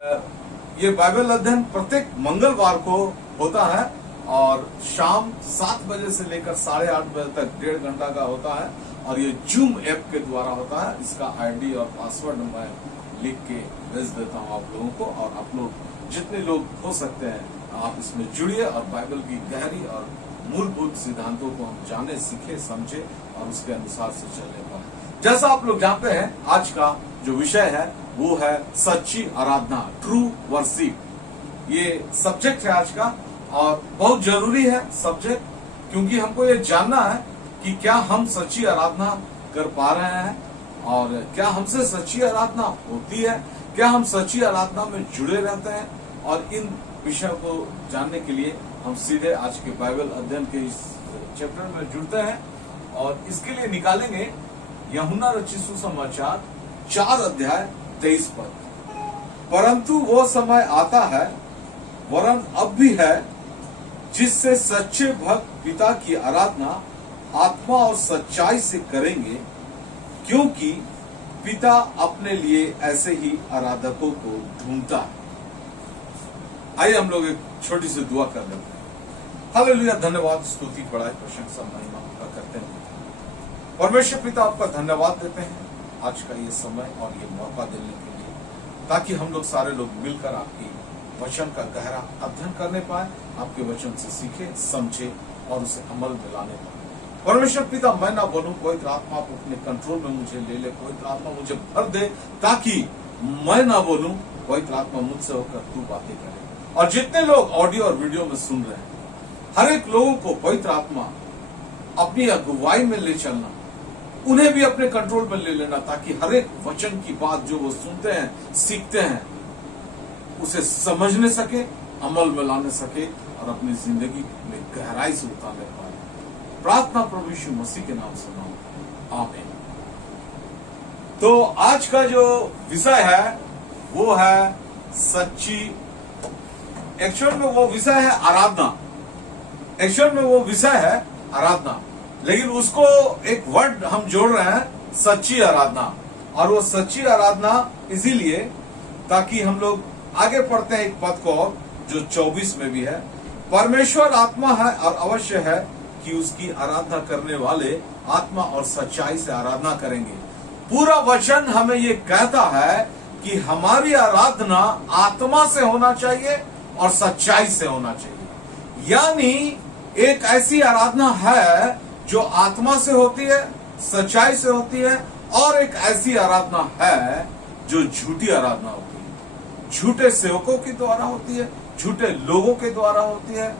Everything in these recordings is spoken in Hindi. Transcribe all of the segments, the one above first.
ये बाइबल अध्ययन प्रत्येक मंगलवार को होता है और शाम 7 बजे से लेकर 8:30 बजे तक 1.5 घंटा का होता है और ये जूम ऐप के द्वारा होता है। इसका आईडी और पासवर्ड मैं लिख के भेज देता हूँ आप लोगों को, और आप लोग जितने लोग हो सकते हैं आप इसमें जुड़िए और बाइबल की गहरी और मूलभूत सिद्धांतों को हम जाने, सीखे, समझे और उसके अनुसार से चलने पाए। जैसा आप लोग जानते हैं, आज का जो विषय है वो है सच्ची आराधना, ट्रू वर्शिप। ये सब्जेक्ट है आज का और बहुत जरूरी है सब्जेक्ट, क्योंकि हमको ये जानना है कि क्या हम सच्ची आराधना कर पा रहे हैं और क्या हमसे सच्ची आराधना होती है, क्या हम सच्ची आराधना में जुड़े रहते हैं। और इन विषयों को जानने के लिए हम सीधे आज के बाइबल अध्ययन के इस चैप्टर में जुड़ते हैं और इसके लिए निकालेंगे यूहन्ना रचित सुसमाचार 4 अध्याय 23 पद। परंतु वो समय आता है, वरन अब भी है, जिससे सच्चे भक्त पिता की आराधना आत्मा और सच्चाई से करेंगे, क्योंकि पिता अपने लिए ऐसे ही आराधकों को ढूंढता है। आइए हम लोग एक छोटी सी दुआ कर लेते हैं। हालेलुया, धन्यवाद, स्तुति, बड़ाई, प्रशंसा, महिमा आपका करते हैं। परमेश्वर पिता, आपका धन्यवाद देते हैं आज का ये समय और ये मौका देने के लिए, ताकि हम लोग सारे लोग मिलकर आपकी वचन का गहरा अध्ययन करने पाए, आपके वचन से सीखे, समझे और उसे अमल में लाने पाए। परमेश्वर पिता, मैं ना बोलूं, पवित्र आत्मा आप अपने कंट्रोल में मुझे ले ले, पवित्र आत्मा मुझे भर दे, ताकि मैं ना बोलूं, पवित्र आत्मा मुझसे होकर तू बातें करे। और जितने लोग ऑडियो और वीडियो में सुन रहे हैं, हर एक लोगों को पवित्र आत्मा अपनी अगुवाई में ले चलना, उन्हें भी अपने कंट्रोल में ले लेना, ताकि हर एक वचन की बात जो वो सुनते हैं, सीखते हैं, उसे समझने सके, अमल में लाने सके और अपनी जिंदगी में गहराई से उतारने पाए। प्रार्थना प्रभु यीशु मसीह के नाम से मांगता हूं, आमीन। तो आज का जो विषय है वो है सच्ची, एक्चुअल में वो विषय है आराधना। एक्चुअल में वो विषय है आराधना, लेकिन उसको एक वर्ड हम जोड़ रहे हैं, सच्ची आराधना। और वो सच्ची आराधना इसीलिए ताकि हम लोग आगे पढ़ते हैं एक पद को और, जो 24 में भी है, परमेश्वर आत्मा है और अवश्य है कि उसकी आराधना करने वाले आत्मा और सच्चाई से आराधना करेंगे। पूरा वचन हमें ये कहता है कि हमारी आराधना आत्मा से होना चाहिए और सच्चाई से होना चाहिए। यानी एक ऐसी आराधना है जो आत्मा से होती है, सच्चाई से होती है, और एक ऐसी आराधना है जो झूठी आराधना होती है, झूठे सेवकों के द्वारा होती है, झूठे लोगों के द्वारा होती है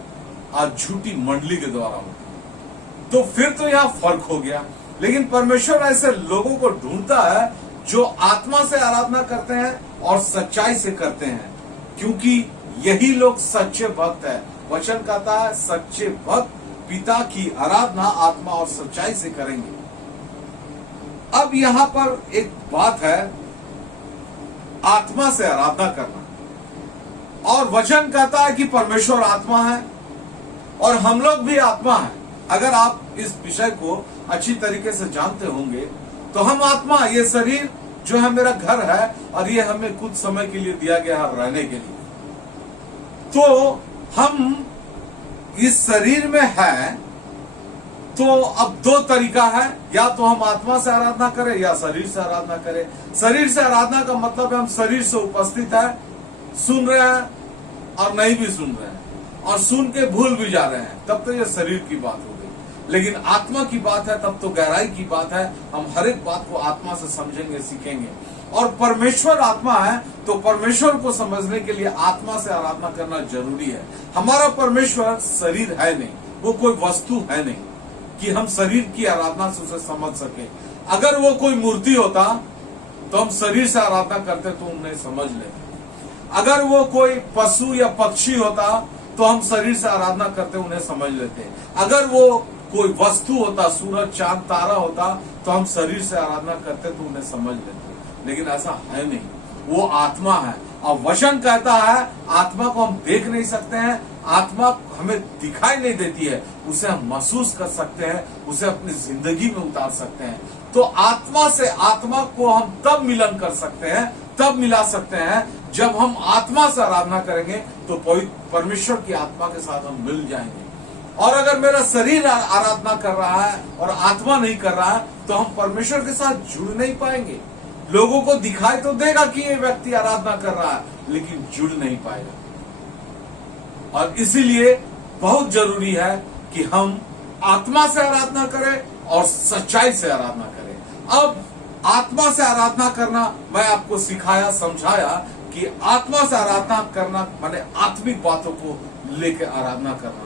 और झूठी मंडली के द्वारा होती है। तो फिर तो यहाँ फर्क हो गया। लेकिन परमेश्वर ऐसे लोगों को ढूंढता है जो आत्मा से आराधना करते हैं और सच्चाई से करते हैं, क्योंकि यही लोग सच्चे भक्त है। वचन कहता है सच्चे भक्त पिता की आराधना आत्मा और सच्चाई से करेंगे। अब यहां पर एक बात है, आत्मा से आराधना करना, और वचन कहता है कि परमेश्वर आत्मा है और हम लोग भी आत्मा है। अगर आप इस विषय को अच्छी तरीके से जानते होंगे तो हम आत्मा, ये शरीर जो है मेरा घर है और ये हमें कुछ समय के लिए दिया गया है रहने के लिए। तो हम इस शरीर में है, तो अब 2 तरीका है, या तो हम आत्मा से आराधना करें या शरीर से आराधना करें। शरीर से आराधना का मतलब है हम शरीर से उपस्थित है, सुन रहे हैं और नहीं भी सुन रहे हैं, और सुन के भूल भी जा रहे हैं, तब तो ये शरीर की बात हो गई। लेकिन आत्मा की बात है तब तो गहराई की बात है, हम हर एक बात को आत्मा से समझेंगे, सीखेंगे। और परमेश्वर आत्मा है, तो परमेश्वर को समझने के लिए आत्मा से आराधना करना जरूरी है। हमारा परमेश्वर शरीर है नहीं, वो कोई वस्तु है नहीं कि हम शरीर की आराधना से उसे समझ सके। अगर वो कोई मूर्ति होता तो हम शरीर से आराधना करते तो उन्हें समझ लेते। अगर वो कोई पशु या पक्षी होता तो हम शरीर से आराधना करते उन्हें समझ लेते। अगर वो कोई वस्तु होता, सूरज, चांद, तारा होता, तो हम शरीर से आराधना करते तो उन्हें समझ लेते। लेकिन ऐसा है नहीं, वो आत्मा है। और वचन कहता है आत्मा को हम देख नहीं सकते हैं, आत्मा हमें दिखाई नहीं देती है, उसे हम महसूस कर सकते हैं, उसे अपनी जिंदगी में उतार सकते हैं। तो आत्मा से आत्मा को हम तब मिलन कर सकते हैं, तब मिला सकते हैं जब हम आत्मा से आराधना करेंगे तो परमेश्वर की आत्मा के साथ हम मिल जाएंगे। और अगर मेरा शरीर आराधना कर रहा है और आत्मा नहीं कर रहा है तो हम परमेश्वर के साथ जुड़ नहीं पाएंगे। लोगों को दिखाई तो देगा कि ये व्यक्ति आराधना कर रहा है, लेकिन जुड़ नहीं पाएगा। और इसीलिए बहुत जरूरी है कि हम आत्मा से आराधना करें और सच्चाई से आराधना करें। अब आत्मा से आराधना करना मैं आपको सिखाया, समझाया कि आत्मा से आराधना करना माने आत्मिक बातों को लेकर आराधना करना,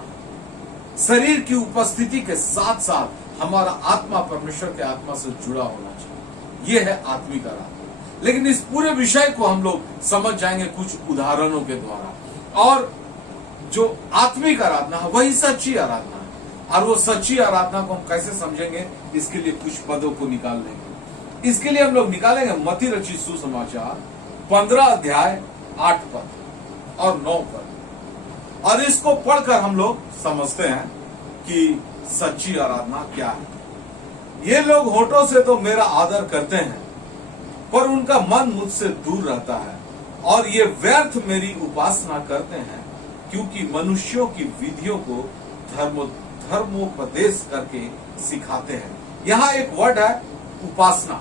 शरीर की उपस्थिति के साथ साथ हमारा आत्मा परमेश्वर के आत्मा से जुड़ा होना चाहिए। यह है आत्मिक आराधना। लेकिन इस पूरे विषय को हम लोग समझ जाएंगे कुछ उदाहरणों के द्वारा। और जो आत्मिक आराधना है वही सच्ची आराधना है। और वो सच्ची आराधना को हम कैसे समझेंगे, इसके लिए कुछ पदों को निकाल लेंगे। इसके लिए हम लोग निकालेंगे मत्ती रचित सुसमाचार 15 अध्याय 8 पद और 9 पद, और इसको पढ़कर हम लोग समझते हैं कि सच्ची आराधना क्या है। ये लोग होठों से तो मेरा आदर करते हैं, पर उनका मन मुझसे दूर रहता है, और ये व्यर्थ मेरी उपासना करते हैं, क्योंकि मनुष्यों की विधियों को धर्मोपदेश करके सिखाते हैं। यहाँ एक वर्ड है उपासना।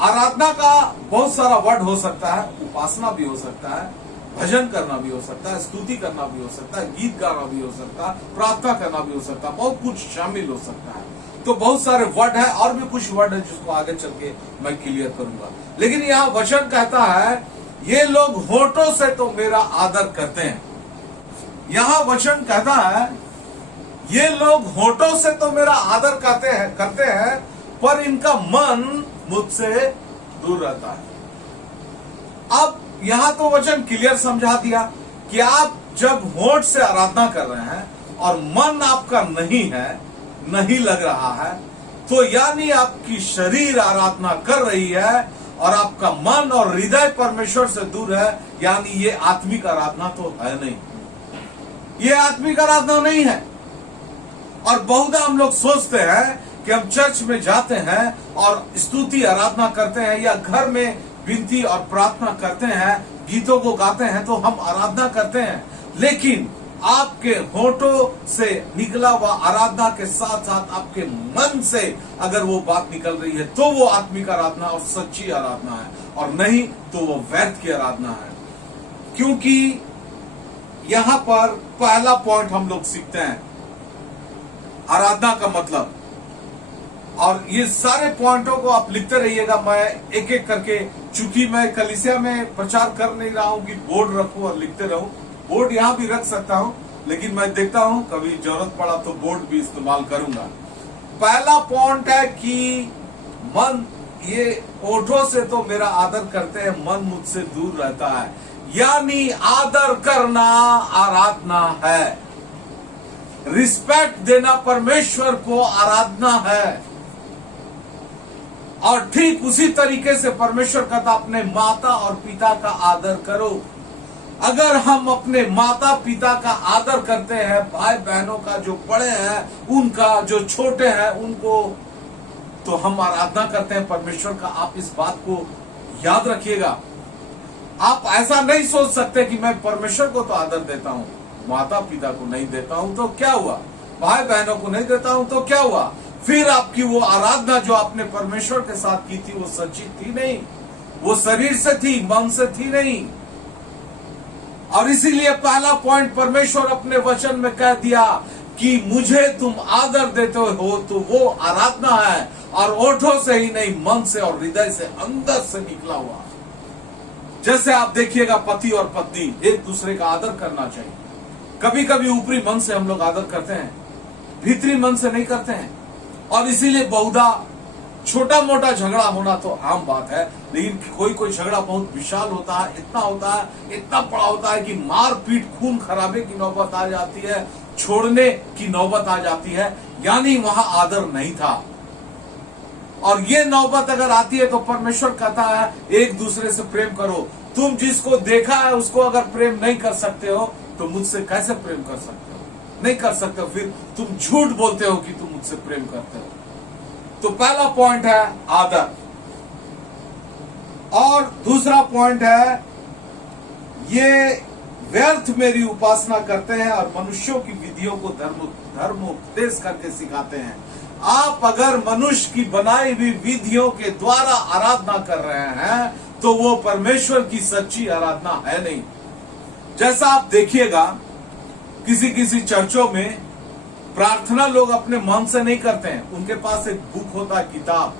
आराधना का बहुत सारा वर्ड हो सकता है, उपासना भी हो सकता है, भजन करना भी हो सकता है, स्तुति करना भी हो सकता है, गीत गाना भी हो सकता है, प्रार्थना करना भी हो सकता है, बहुत कुछ शामिल हो सकता है। तो बहुत सारे वर्ड है, और भी कुछ वर्ड है जिसको आगे चल के मैं क्लियर करूंगा। लेकिन यहाँ वचन कहता है ये लोग होठों से तो मेरा आदर करते हैं। यहाँ वचन कहता है ये लोग होठों से तो मेरा आदर करते हैं, पर इनका मन मुझसे दूर रहता है। अब यहां तो वचन क्लियर समझा दिया कि आप जब होठ से आराधना कर रहे हैं और मन आपका नहीं लग रहा है, तो यानी आपकी शरीर आराधना कर रही है और आपका मन और हृदय परमेश्वर से दूर है, यानी ये आत्मिक आराधना तो है नहीं, ये आत्मिक आराधना नहीं है। और बहुधा हम लोग सोचते हैं कि हम चर्च में जाते हैं और स्तुति आराधना करते हैं या घर में विनती और प्रार्थना करते हैं, गीतों को गाते हैं, तो हम आराधना करते हैं। लेकिन आपके होठों से निकला हुआ आराधना के साथ साथ आपके मन से अगर वो बात निकल रही है तो वो आत्मिक आराधना और सच्ची आराधना है, और नहीं तो वो व्यर्थ की आराधना है। क्योंकि यहां पर पहला पॉइंट हम लोग सीखते हैं आराधना का मतलब, और ये सारे पॉइंटों को आप लिखते रहिएगा, मैं एक एक करके, चूंकि मैं कलीसिया में प्रचार कर नहीं रहा हूं कि बोर्ड रखूं और लिखते रहूं। बोर्ड यहां भी रख सकता हूं, लेकिन मैं देखता हूं कभी जरूरत पड़ा तो बोर्ड भी इस्तेमाल करूंगा। पहला पॉइंट है कि मन, ये होठों से तो मेरा आदर करते हैं, मन मुझसे दूर रहता है, यानी आदर करना आराधना है। रिस्पेक्ट देना परमेश्वर को आराधना है। और ठीक उसी तरीके से परमेश्वर कहता अपने माता और पिता का आदर करो। अगर हम अपने माता पिता का आदर करते हैं, भाई बहनों का जो बड़े हैं उनका, जो छोटे हैं उनको, तो हम आराधना करते हैं परमेश्वर का। आप इस बात को याद रखिएगा। आप ऐसा नहीं सोच सकते कि मैं परमेश्वर को तो आदर देता हूं, माता पिता को नहीं देता हूं तो क्या हुआ, भाई बहनों को नहीं देता हूं तो क्या हुआ। फिर आपकी वो आराधना जो आपने परमेश्वर के साथ की थी वो सच्ची थी नहीं, वो शरीर से थी, मन से थी नहीं। और इसीलिए पहला पॉइंट परमेश्वर अपने वचन में कह दिया कि मुझे तुम आदर देते हो तो वो आराधना है, और ओठों से ही नहीं, मन से और हृदय से, अंदर से निकला हुआ। जैसे आप देखिएगा पति और पत्नी एक दूसरे का आदर करना चाहिए। कभी कभी ऊपरी मन से हम लोग आदर करते हैं, भीतरी मन से नहीं करते हैं, और इसीलिए बहुधा छोटा मोटा झगड़ा होना तो आम बात है। लेकिन कोई झगड़ा बहुत विशाल होता है, इतना होता है, इतना बड़ा होता है कि मार पीट, खून खराबे की नौबत आ जाती है, छोड़ने की नौबत आ जाती है, यानी वहां आदर नहीं था। और ये नौबत अगर आती है तो परमेश्वर कहता है एक दूसरे से प्रेम करो। तुम जिसको देखा है उसको अगर प्रेम नहीं कर सकते हो तो मुझसे कैसे प्रेम कर सकते हो, नहीं कर सकते हो, फिर तुम झूठ बोलते हो कि तुम मुझसे प्रेम करते हो। तो पहला पॉइंट है आदर, और दूसरा पॉइंट है ये व्यर्थ मेरी उपासना करते हैं और मनुष्यों की विधियों को धर्म उपदेश करके सिखाते हैं। आप अगर मनुष्य की बनाई हुई विधियों के द्वारा आराधना कर रहे हैं तो वो परमेश्वर की सच्ची आराधना है नहीं। जैसा आप देखिएगा किसी किसी चर्चों में प्रार्थना लोग अपने मन से नहीं करते हैं, उनके पास एक बुक होता है, किताब।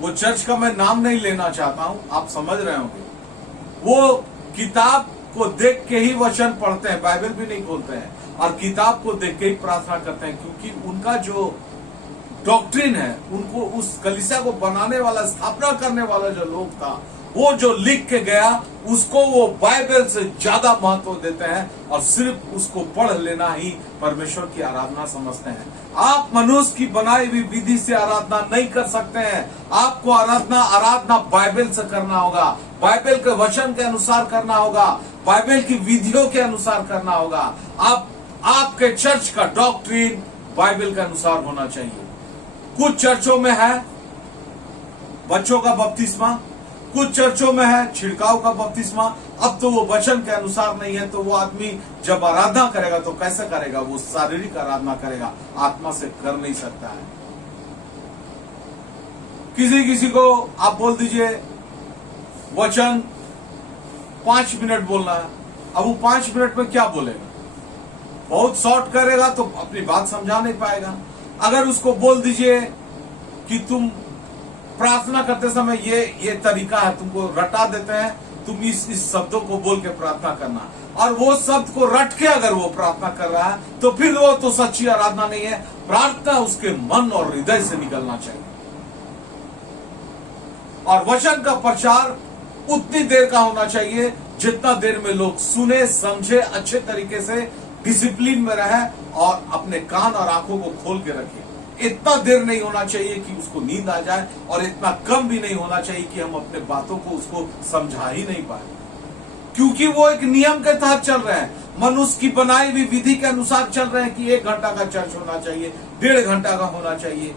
वो चर्च का मैं नाम नहीं लेना चाहता हूं, आप समझ रहे होंगे। वो किताब को देख के ही वचन पढ़ते हैं, बाइबल भी नहीं खोलते हैं, और किताब को देख के ही प्रार्थना करते हैं, क्योंकि उनका जो डॉक्ट्रिन है, उनको उस कलीसिया को बनाने वाला, स्थापना करने वाला जो लोग था, वो जो लिख के गया उसको वो बाइबल से ज्यादा महत्व देते हैं और सिर्फ उसको पढ़ लेना ही परमेश्वर की आराधना समझते हैं। आप मनुष्य की बनाई हुई विधि से आराधना नहीं कर सकते हैं। आपको आराधना बाइबल से करना होगा, बाइबल के वचन के अनुसार करना होगा, बाइबल की विधियों के अनुसार करना होगा। आपके चर्च का डॉक्ट्रिन बाइबल के अनुसार होना चाहिए। कुछ चर्चों में है बच्चों का बपतिस्मा, कुछ चर्चों में है छिड़काव का बपतिस्मा। अब तो वो वचन के अनुसार नहीं है, तो वो आदमी जब आराधना करेगा तो कैसे करेगा? वो शारीरिक आराधना करेगा, आत्मा से कर नहीं सकता है। किसी किसी को आप बोल दीजिए वचन 5 मिनट बोलना है, अब वो 5 मिनट में क्या बोलेगा? बहुत शॉर्ट करेगा तो अपनी बात समझा नहीं पाएगा। अगर उसको बोल दीजिए कि तुम प्रार्थना करते समय ये तरीका है, तुमको रटा देते हैं, तुम इस शब्दों को बोल के प्रार्थना करना, और वो शब्द को रट के अगर वो प्रार्थना कर रहा है तो फिर वो तो सच्ची आराधना नहीं है। प्रार्थना उसके मन और हृदय से निकलना चाहिए। और वचन का प्रचार उतनी देर का होना चाहिए जितना देर में लोग सुने, समझे, अच्छे तरीके से डिसिप्लिन में रहे और अपने कान और आंखों को खोल के रखे। इतना देर नहीं होना चाहिए कि उसको नींद आ जाए, और इतना कम भी नहीं होना चाहिए कि हम अपने बातों को उसको समझा ही नहीं पाए, क्योंकि वो एक नियम के तहत चल रहे हैं, मनुष्य की बनाई हुई विधि के अनुसार चल रहे हैं कि 1 घंटा का चर्च होना चाहिए, 1.5 घंटा का होना चाहिए।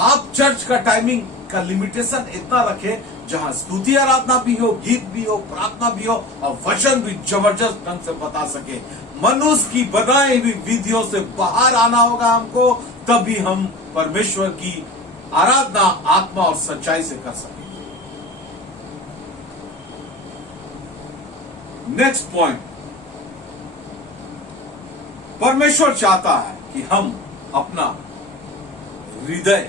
आप चर्च का टाइमिंग का लिमिटेशन इतना रखें जहां स्तुति आराधना भी हो, गीत भी हो, प्रार्थना भी हो और वचन भी जबरदस्त ढंग से बता सके। मनुष्य की बनाई हुई विधियों से बाहर आना होगा हमको, तभी हम परमेश्वर की आराधना आत्मा और सच्चाई से कर सकेंगे। नेक्स्ट पॉइंट, परमेश्वर चाहता है कि हम अपना हृदय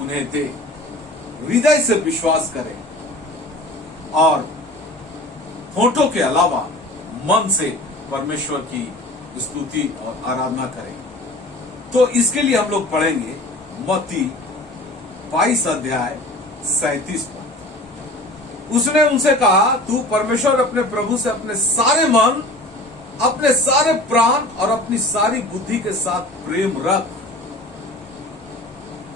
उन्हें दे, हृदय से विश्वास करें और होठों के अलावा मन से परमेश्वर की स्तुति और आराधना करें। तो इसके लिए हम लोग पढ़ेंगे मत्ती 22 अध्याय 37 पद। उसने उनसे कहा, तू परमेश्वर अपने प्रभु से अपने सारे मन, अपने सारे प्राण और अपनी सारी बुद्धि के साथ प्रेम रख।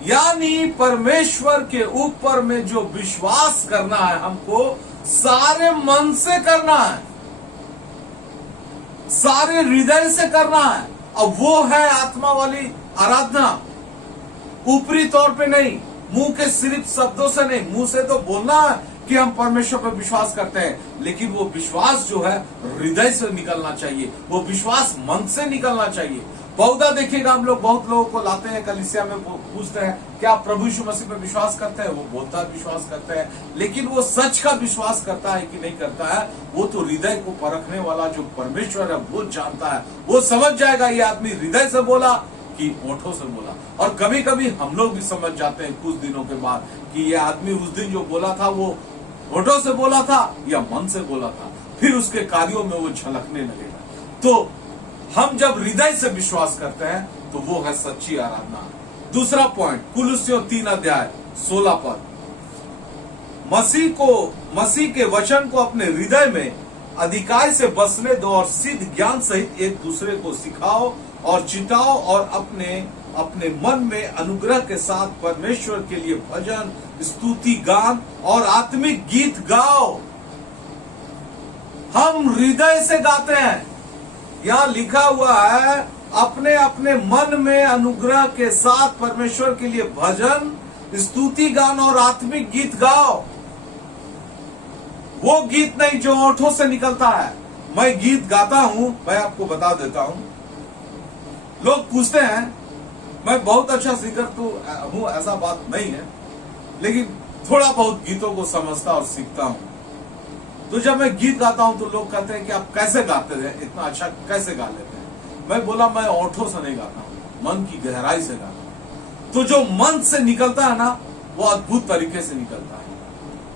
यानी परमेश्वर के ऊपर में जो विश्वास करना है हमको सारे मन से करना है, सारे हृदय से करना है। अब वो है आत्मा वाली आराधना, ऊपरी तौर पे नहीं, मुंह के सिर्फ शब्दों से नहीं। मुंह से तो बोलना है कि हम परमेश्वर पर विश्वास करते हैं, लेकिन वो विश्वास जो है हृदय से निकलना चाहिए, वो विश्वास मन से निकलना चाहिए। बहुधा देखिएगा हम लोग बहुत लोगों को लाते हैं कलीसिया में, पूछते हैं क्या आप प्रभु यीशु मसीह पर विश्वास करते हैं? वो बोलता है विश्वास करते हैं, लेकिन वो सच का विश्वास करता है कि नहीं करता है, वो तो हृदय को परखने वाला जो परमेश्वर है वो जानता है। वो समझ जाएगा ये आदमी हृदय से बोला कि होठों से बोला। और कभी कभी हम लोग भी समझ जाते हैं कुछ दिनों के बाद कि ये आदमी उस दिन जो बोला था वो होठों से बोला था या मन से बोला था, फिर उसके कार्यों में वो झलकने लगेगा। तो हम जब हृदय से विश्वास करते हैं तो वो है सच्ची आराधना। दूसरा पॉइंट, कुलुस्सियों 3 अध्याय 16 पद। मसीह के वचन को अपने हृदय में अधिकार से बसने दो और सिद्ध ज्ञान सहित एक दूसरे को सिखाओ और चिताओ और अपने मन में अनुग्रह के साथ परमेश्वर के लिए भजन, स्तुति, गान और आत्मिक गीत गाओ। हम हृदय से गाते हैं, यहां लिखा हुआ है अपने अपने मन में अनुग्रह के साथ परमेश्वर के लिए भजन, स्तुति, गान और आत्मिक गीत गाओ। वो गीत नहीं जो होठों से निकलता है। मैं गीत गाता हूं, मैं आपको बता देता हूं। लोग पूछते हैं, मैं बहुत अच्छा सिंगर तो हूं, ऐसा बात नहीं है, लेकिन थोड़ा बहुत गीतों को समझता और सीखता हूं। तो जब मैं गीत गाता हूं तो लोग कहते हैं कि आप कैसे गाते हैं, इतना अच्छा कैसे गा लेते हैं। मैं बोला, मैं होठों से नहीं गाता हूं, मन की गहराई से गाता हूं। तो जो मन से निकलता है ना, वो अद्भुत तरीके से निकलता है,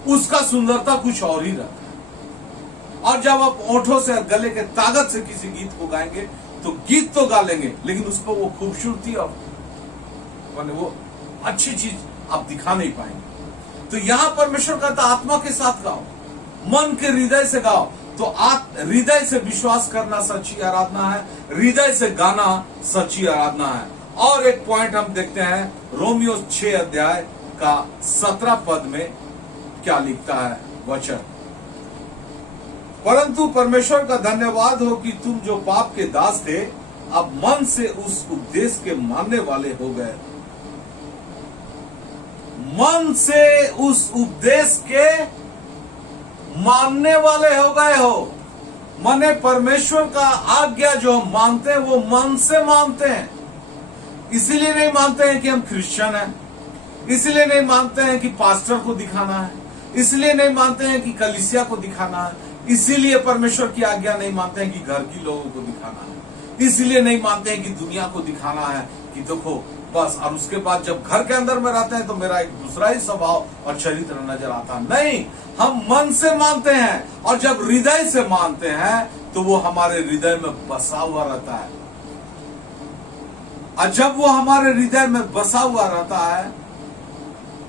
उसका सुंदरता कुछ और ही रहता है। और जब आप ओठों से, गले के ताकत से किसी गीत को गाएंगे तो गीत तो गा लेंगे, लेकिन उसको वो खूबसूरती और वो अच्छी चीज आप दिखा नहीं पाएंगे। तो यहां परमेश्वर कहता आत्मा के साथ गाओ, मन के हृदय से गाओ। तो हृदय से विश्वास करना सच्ची आराधना है, हृदय से गाना सच्ची आराधना है। और एक पॉइंट हम देखते हैं, रोमियो 6 अध्याय का 17 पद में क्या लिखता है वचन। परंतु परमेश्वर का धन्यवाद हो कि तुम जो पाप के दास थे, अब मन से उस उपदेश के मानने वाले हो गए। मन से उस उपदेश के मानने वाले हो गए हो। माने परमेश्वर का आज्ञा जो हम मानते हैं वो मन से मानते हैं। इसीलिए नहीं मानते हैं कि हम क्रिश्चियन हैं, इसलिए नहीं मानते हैं कि पास्टर को दिखाना है, इसलिए नहीं मानते हैं कि कलीसिया को दिखाना है, इसीलिए परमेश्वर की आज्ञा नहीं मानते हैं कि घर की लोगों को दिखाना है, इसलिए नहीं मानते हैं कि दुनिया को दिखाना है कि देखो बस। और उसके बाद जब घर के अंदर में रहते हैं तो मेरा एक दूसरा ही स्वभाव और चरित्र नजर आता है। नहीं, हम मन से मानते हैं, और जब हृदय से मानते हैं तो वो हमारे हृदय में बसा हुआ रहता है। और जब वो हमारे हृदय में बसा हुआ रहता है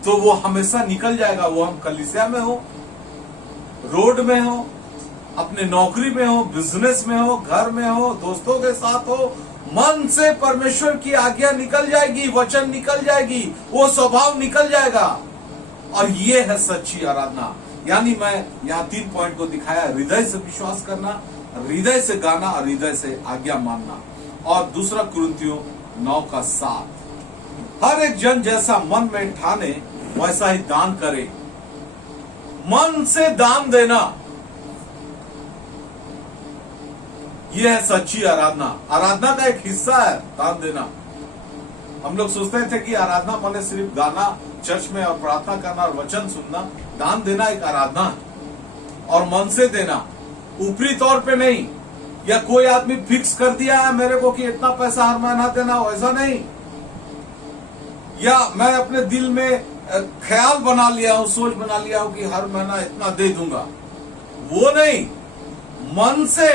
तो वो हमेशा निकल जाएगा। वो हम कलीसिया में हो, रोड में हो, अपने नौकरी में हो, बिजनेस में हो, घर में हो, दोस्तों के साथ हो, मन से परमेश्वर की आज्ञा निकल जाएगी, वचन निकल जाएगी, वो स्वभाव निकल जाएगा। और ये है सच्ची आराधना। यानी मैं यहाँ 3 पॉइंट को दिखाया, हृदय से विश्वास करना, हृदय से गाना और हृदय से आज्ञा मानना। और दूसरा कुरिन्थियों 9:7, हर एक जन जैसा मन में ठाने वैसा ही दान करे। मन से दान देना, यह है सच्ची आराधना। आराधना का एक हिस्सा है दान देना। हम लोग सोचते थे कि आराधना माने सिर्फ गाना, चर्च में और प्रार्थना करना और वचन सुनना। दान देना एक आराधना है, और मन से देना, ऊपरी तौर पे नहीं, या कोई आदमी फिक्स कर दिया है मेरे को कि इतना पैसा हर महीना देना, वैसा नहीं। या मैं अपने दिल में ख्याल बना लिया हूं, सोच बना लिया हूं कि हर महीना इतना दे दूंगा, वो नहीं। मन से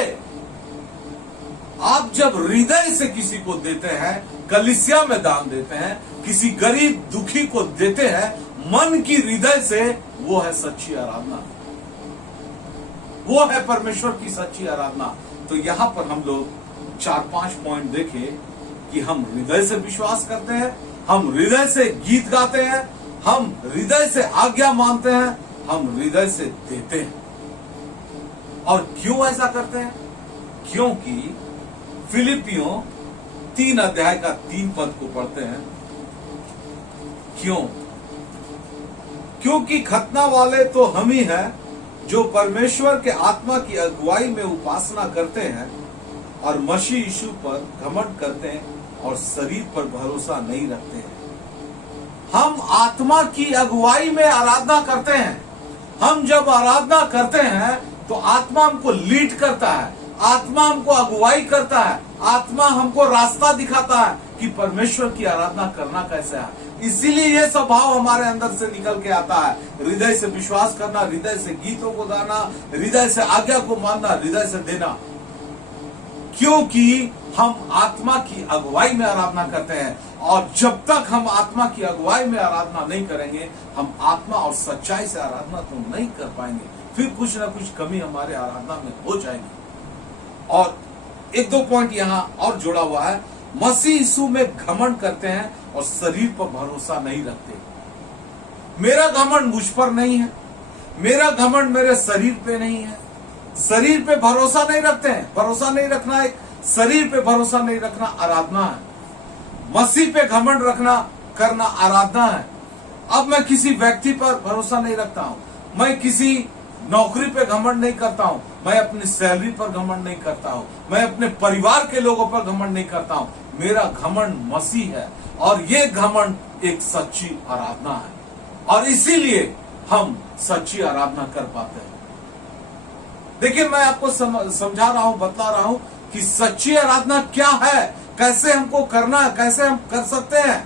आप जब हृदय से किसी को देते हैं, कलीसिया में दान देते हैं, किसी गरीब दुखी को देते हैं, मन की हृदय से, वो है सच्ची आराधना, वो है परमेश्वर की सच्ची आराधना। तो यहां पर हम लोग 4-5 पॉइंट देखे कि हम हृदय से विश्वास करते हैं, हम हृदय से गीत गाते हैं, हम हृदय से आज्ञा मानते हैं, हम हृदय से देते हैं। और क्यों ऐसा करते हैं? क्योंकि फिलिपियों 3 अध्याय का 3 पद को पढ़ते हैं। क्योंकि खतना वाले तो हम ही हैं जो परमेश्वर के आत्मा की अगुवाई में उपासना करते हैं और मसीह यीशु पर घमंड करते हैं और शरीर पर भरोसा नहीं रखते हैं। हम आत्मा की अगुवाई में आराधना करते हैं। हम जब आराधना करते हैं तो आत्मा हमको लीड करता है, आत्मा हमको अगुवाई करता है, आत्मा हमको रास्ता दिखाता है कि परमेश्वर की आराधना करना कैसे है। इसीलिए ये स्वभाव हमारे अंदर से निकल के आता है, हृदय से विश्वास करना, हृदय से गीतों को गाना, हृदय से आज्ञा को मानना, हृदय से देना। क्योंकि हम आत्मा की अगुवाई में आराधना करते हैं, और जब तक हम आत्मा की अगुवाई में आराधना नहीं करेंगे, हम आत्मा और सच्चाई से आराधना तो नहीं कर पाएंगे। फिर कुछ ना कुछ कमी हमारे आराधना में हो जाएगी। और 1-2 पॉइंट यहां और जोड़ा हुआ है, मसीह यीशु में घमंड करते हैं और शरीर पर भरोसा नहीं रखते। मेरा घमंड मुझ पर नहीं है, मेरा घमंड मेरे शरीर पे नहीं है। शरीर पे भरोसा नहीं रखते हैं। भरोसा नहीं रखना, एक शरीर पे भरोसा नहीं रखना आराधना है। मसीह पे घमंड रखना, करना आराधना है। अब मैं किसी व्यक्ति पर भरोसा नहीं रखता हूं, मैं किसी नौकरी पे घमंड नहीं करता हूं, मैं अपनी सैलरी पर घमंड नहीं करता हूं, मैं अपने परिवार के लोगों पर घमंड नहीं करता हूं। मेरा घमंड मसीह है और ये घमंड एक सच्ची आराधना है और इसीलिए हम सच्ची आराधना कर पाते हैं। देखिए, मैं आपको समझा रहा हूं, बतला रहा हूं कि सच्ची आराधना क्या है, कैसे हमको करना है, कैसे हम कर सकते हैं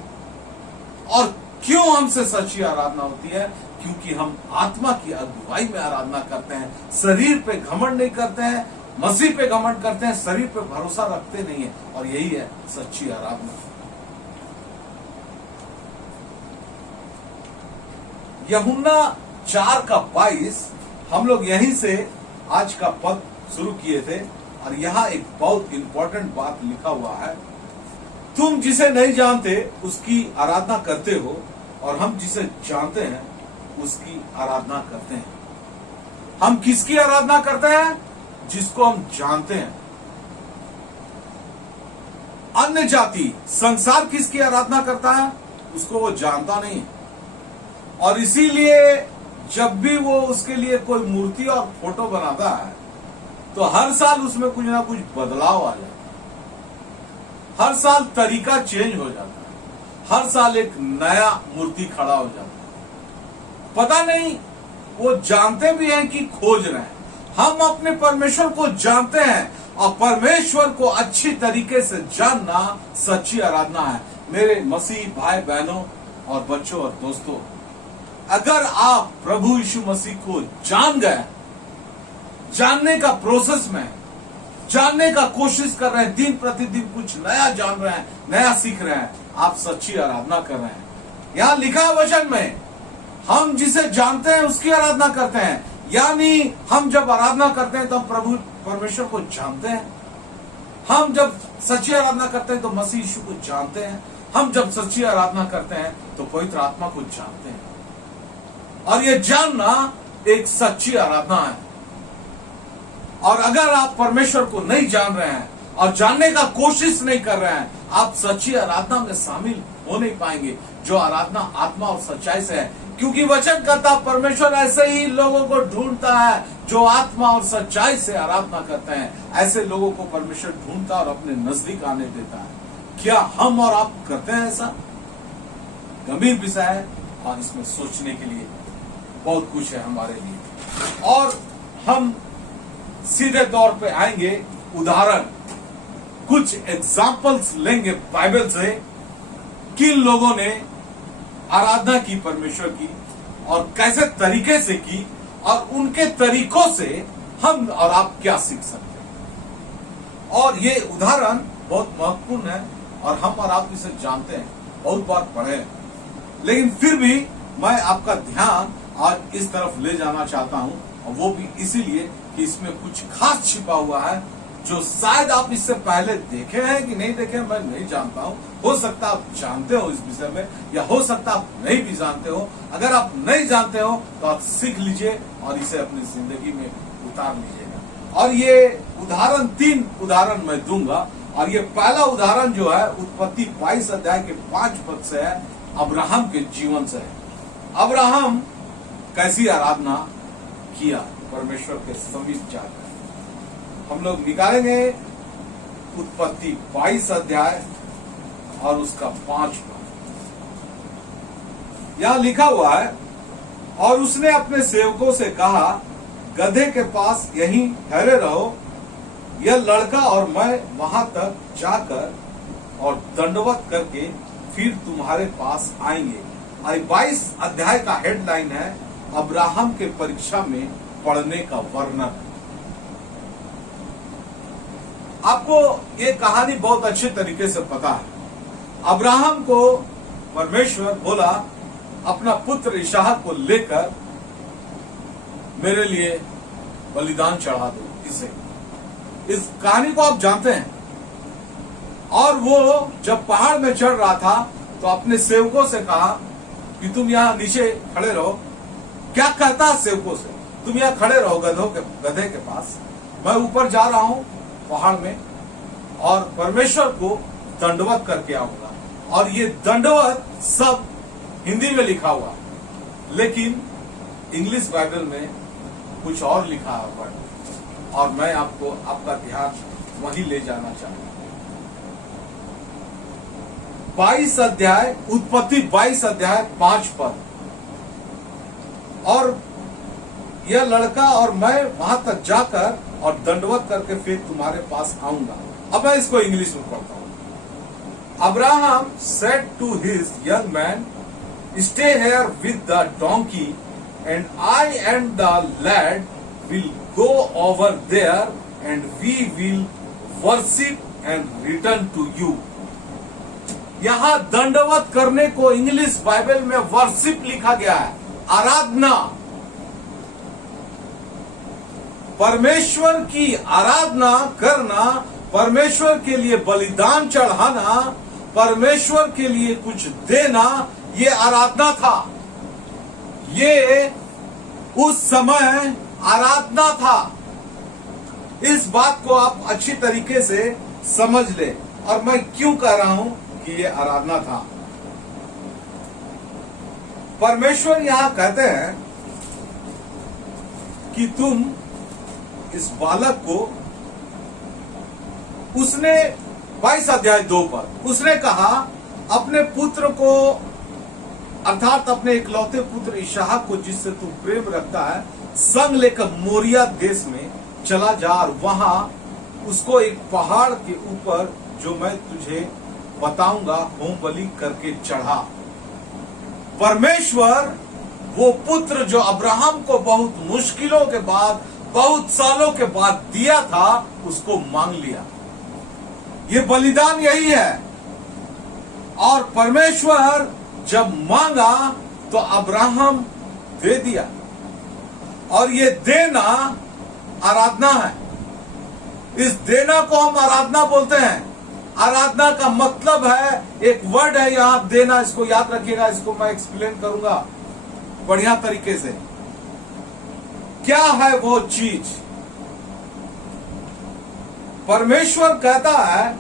और क्यों हमसे सच्ची आराधना होती है। क्योंकि हम आत्मा की अगुवाई में आराधना करते हैं, शरीर पे घमंड नहीं करते हैं, मसीह पे घमंड करते हैं, शरीर पे भरोसा रखते नहीं है, और यही है सच्ची आराधना। यूहन्ना 4:22 हम लोग यहीं से आज का पद शुरू किए थे और यहां एक बहुत इंपॉर्टेंट बात लिखा हुआ है, तुम जिसे नहीं जानते उसकी आराधना करते हो और हम जिसे जानते हैं उसकी आराधना करते हैं। हम किसकी आराधना करते हैं? जिसको हम जानते हैं। अन्य जाति संसार किसकी आराधना करता है? उसको वो जानता नहीं, और इसीलिए जब भी वो उसके लिए कोई मूर्ति और फोटो बनाता है तो हर साल उसमें कुछ ना कुछ बदलाव आ जाता है, हर साल तरीका चेंज हो जाता है, हर साल एक नया मूर्ति खड़ा हो जाता है। पता नहीं वो जानते भी हैं कि खोज रहे हैं। हम अपने परमेश्वर को जानते हैं और परमेश्वर को अच्छी तरीके से जानना सच्ची आराधना है। मेरे मसीह भाई बहनों और बच्चों और दोस्तों, अगर आप प्रभु यीशु मसीह को जान गए, जानने का प्रोसेस में जानने का कोशिश कर रहे हैं, दिन प्रतिदिन कुछ नया जान रहे हैं, नया सीख रहे हैं, आप सच्ची आराधना कर रहे हैं। यहां लिखा है वचन में, हम जिसे जानते हैं उसकी आराधना करते हैं। यानी हम जब आराधना करते हैं तो हम प्रभु परमेश्वर को जानते हैं। हम जब सच्ची आराधना करते हैं तो मसीह यीशु को जानते हैं। हम जब सच्ची आराधना करते हैं तो पवित्र आत्मा को जानते हैं, और ये जानना एक सच्ची आराधना है। और अगर आप परमेश्वर को नहीं जान रहे हैं और जानने का कोशिश नहीं कर रहे हैं, आप सच्ची आराधना में शामिल हो नहीं पाएंगे, जो आराधना आत्मा और सच्चाई से है। क्योंकि वचन कहता परमेश्वर ऐसे ही लोगों को ढूंढता है जो आत्मा और सच्चाई से आराधना करते हैं। ऐसे लोगों को परमेश्वर ढूंढता और अपने नजदीक आने देता है। क्या हम और आप करते हैं ऐसा? गंभीर विषय है और इसमें सोचने के लिए बहुत कुछ है हमारे लिए। और हम सीधे तौर पे आएंगे, उदाहरण कुछ एग्जाम्पल्स लेंगे बाइबल से, किन लोगों ने आराधना की परमेश्वर की और कैसे तरीके से की, और उनके तरीकों से हम और आप क्या सीख सकते हैं। और ये उदाहरण बहुत महत्वपूर्ण है और हम और आप इसे जानते हैं, बहुत बार पढ़े हैं, लेकिन फिर भी मैं आपका ध्यान आज इस तरफ ले जाना चाहता हूं, और वो भी इसीलिए कि इसमें कुछ खास छिपा हुआ है जो शायद आप इससे पहले देखे हैं कि नहीं देखे, मैं नहीं जानता हूं। हो सकता आप जानते हो इस विषय में, या हो सकता आप नहीं भी जानते हो। अगर आप नहीं जानते हो तो आप सीख लीजिए और इसे अपनी जिंदगी में उतार लीजिएगा। और ये उदाहरण 3 उदाहरण मैं दूंगा, और ये पहला उदाहरण जो है उत्पत्ति 22 अध्याय के 5 पद से है, अब्राहम के जीवन से है। अब्राहम कैसी आराधना किया परमेश्वर के समीप जाकर, हम लोग निकालेंगे उत्पत्ति 22 अध्याय और उसका 5 पद। यहां लिखा हुआ है, और उसने अपने सेवकों से कहा, गधे के पास यहीं ठहरे रहो, यह लड़का और मैं वहां तक जाकर और दंडवत करके फिर तुम्हारे पास आएंगे। और 22 अध्याय का हेडलाइन है अब्राहम के परीक्षा में पढ़ने का वर्णन। आपको ये कहानी बहुत अच्छे तरीके से पता है। अब्राहम को परमेश्वर बोला, अपना पुत्र इसहाक को लेकर मेरे लिए बलिदान चढ़ा दो। इस कहानी को आप जानते हैं। और वो जब पहाड़ में चढ़ रहा था तो अपने सेवकों से कहा कि तुम यहाँ नीचे खड़े रहो। क्या कहता है सेवकों से? तुम यहाँ खड़े रहो गधे के पास, मैं ऊपर जा रहा हूं पहाड़ में और परमेश्वर को दंडवत करके आऊंगा। और ये दंडवत सब हिंदी में लिखा हुआ, लेकिन इंग्लिश बाइबल में कुछ और लिखा है वर्ड, और मैं आपको आपका ध्यान वहीं ले जाना चाहूंगा। 22 अध्याय, उत्पत्ति 22 अध्याय 5 पद, और यह लड़का और मैं वहां तक जाकर और दंडवत करके फिर तुम्हारे पास आऊंगा। अब मैं इसको इंग्लिश में पढ़ता हूं। Abraham said to his young man, stay here with the donkey and I and the lad will go over there and we will worship and return to you. यहां दंडवत करने को इंग्लिश बाइबल में वर्शिप लिखा गया है, आराधना। परमेश्वर की आराधना करना, परमेश्वर के लिए बलिदान चढ़ाना, परमेश्वर के लिए कुछ देना, ये आराधना था। ये उस समय आराधना था। इस बात को आप अच्छी तरीके से समझ ले, और मैं क्यों कह रहा हूं कि ये आराधना था। परमेश्वर यहां कहते हैं कि तुम इस बालक को, उसने 22 अध्याय 2 पर उसने कहा अपने पुत्र को, अर्थात अपने इकलौते पुत्र इसहाक को जिससे तू प्रेम रखता है, संग लेकर मोरिया देश में चला जा और वहां उसको एक पहाड़ के ऊपर जो मैं तुझे बताऊंगा होम बलि करके चढ़ा। परमेश्वर वो पुत्र जो अब्राहम को बहुत मुश्किलों के बाद, बहुत सालों के बाद दिया था, उसको मांग लिया। ये बलिदान यही है। और परमेश्वर जब मांगा तो अब्राहम दे दिया, और ये देना आराधना है। इस देना को हम आराधना बोलते हैं। आराधना का मतलब है, एक वर्ड है यहां देना, इसको याद रखिएगा, इसको मैं एक्सप्लेन करूंगा बढ़िया तरीके से। क्या है वो चीज? परमेश्वर कहता है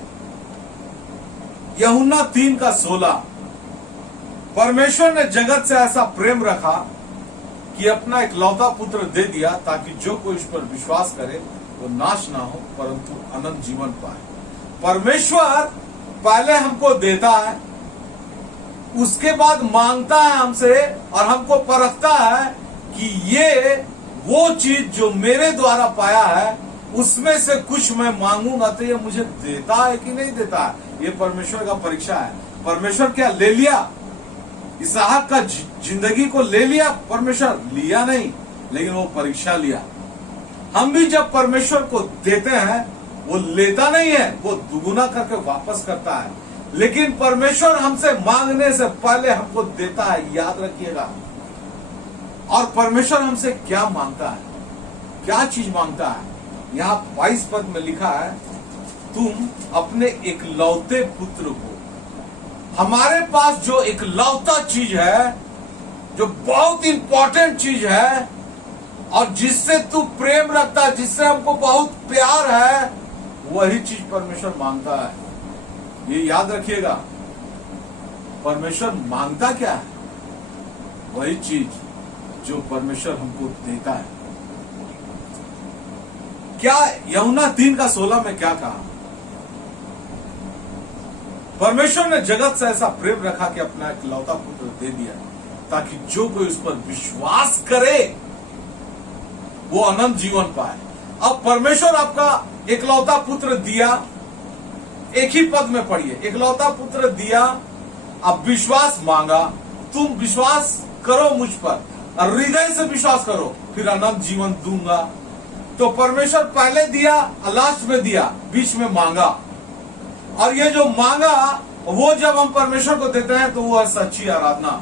यूहन्ना 3:16, परमेश्वर ने जगत से ऐसा प्रेम रखा कि अपना इकलौता पुत्र दे दिया, ताकि जो कोई उस पर विश्वास करे वो नाश ना हो परंतु अनंत जीवन पाए। परमेश्वर पहले हमको देता है, उसके बाद मांगता है हमसे, और हमको परखता है कि ये वो चीज जो मेरे द्वारा पाया है, उसमें से कुछ मैं मांगूंगा तो ये मुझे देता है कि नहीं देता है। ये परमेश्वर का परीक्षा है। परमेश्वर क्या ले लिया? इसहाक का जिंदगी को ले लिया परमेश्वर? लिया नहीं, लेकिन वो परीक्षा लिया। हम भी जब परमेश्वर को देते हैं, वो लेता नहीं है, वो दुगुना करके वापस करता है। लेकिन परमेश्वर हमसे मांगने से पहले हमको देता है, याद रखिएगा। और परमेश्वर हमसे क्या मांगता है, क्या चीज मांगता है? यहाँ 22 पद में लिखा है, तुम अपने इकलौते पुत्र को। हमारे पास जो इकलौता चीज है, जो बहुत इंपॉर्टेंट चीज है, और जिससे तू प्रेम रखता है, जिससे हमको बहुत प्यार है, वही चीज परमेश्वर मांगता है। ये याद रखिएगा। परमेश्वर मांगता क्या है? वही चीज जो परमेश्वर हमको देता है। क्या यूहन्ना 3:16 में क्या कहा? परमेश्वर ने जगत से ऐसा प्रेम रखा कि अपना इकलौता पुत्र दे दिया, ताकि जो कोई उस पर विश्वास करे वो अनंत जीवन पाए। अब परमेश्वर आपका इकलौता पुत्र दिया, एक ही पद में पढ़िए, इकलौता पुत्र दिया, अब विश्वास मांगा, तुम विश्वास करो मुझ पर, और हृदय से विश्वास करो, फिर अनंत जीवन दूंगा। तो परमेश्वर पहले दिया, लास्ट में दिया, बीच में मांगा। और ये जो मांगा, वो जब हम परमेश्वर को देते हैं तो वो है सच्ची आराधना।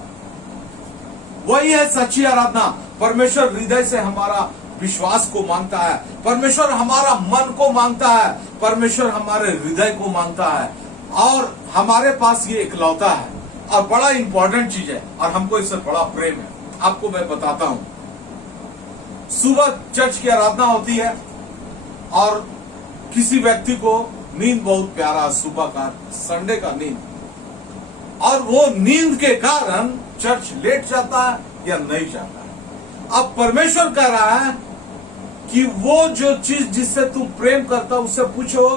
वही है सच्ची आराधना। परमेश्वर हृदय से हमारा विश्वास को मांगता है, परमेश्वर हमारा मन को मांगता है, परमेश्वर हमारे हृदय को मांगता है। और हमारे पास ये इकलौता है, और बड़ा इंपॉर्टेंट चीज है, और हमको इससे बड़ा प्रेम है। आपको मैं बताता हूं, सुबह चर्च की आराधना होती है, और किसी व्यक्ति को नींद बहुत प्यारा, सुबह का संडे का नींद, और वो नींद के कारण चर्च लेट जाता है या नहीं जाता है। अब परमेश्वर कह रहा है कि वो जो चीज जिससे तुम प्रेम करता हो उससे पूछो,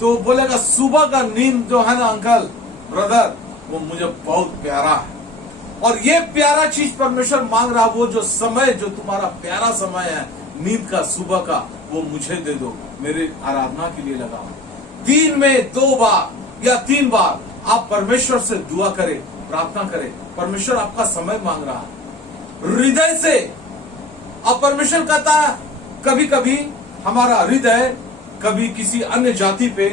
तो बोलेगा सुबह का नींद जो है ना अंकल, ब्रदर, वो मुझे बहुत प्यारा है। और ये प्यारा चीज परमेश्वर मांग रहा, वो जो समय जो तुम्हारा प्यारा समय है नींद का, सुबह का, वो मुझे दे दो, मेरे आराधना के लिए लगाओ। दिन में 2 बार या 3 बार आप परमेश्वर से दुआ करें, प्रार्थना करें। परमेश्वर आपका समय मांग रहा है हृदय से। अब परमेश्वर कहता है कभी कभी हमारा हृदय कभी किसी अन्य जाति पे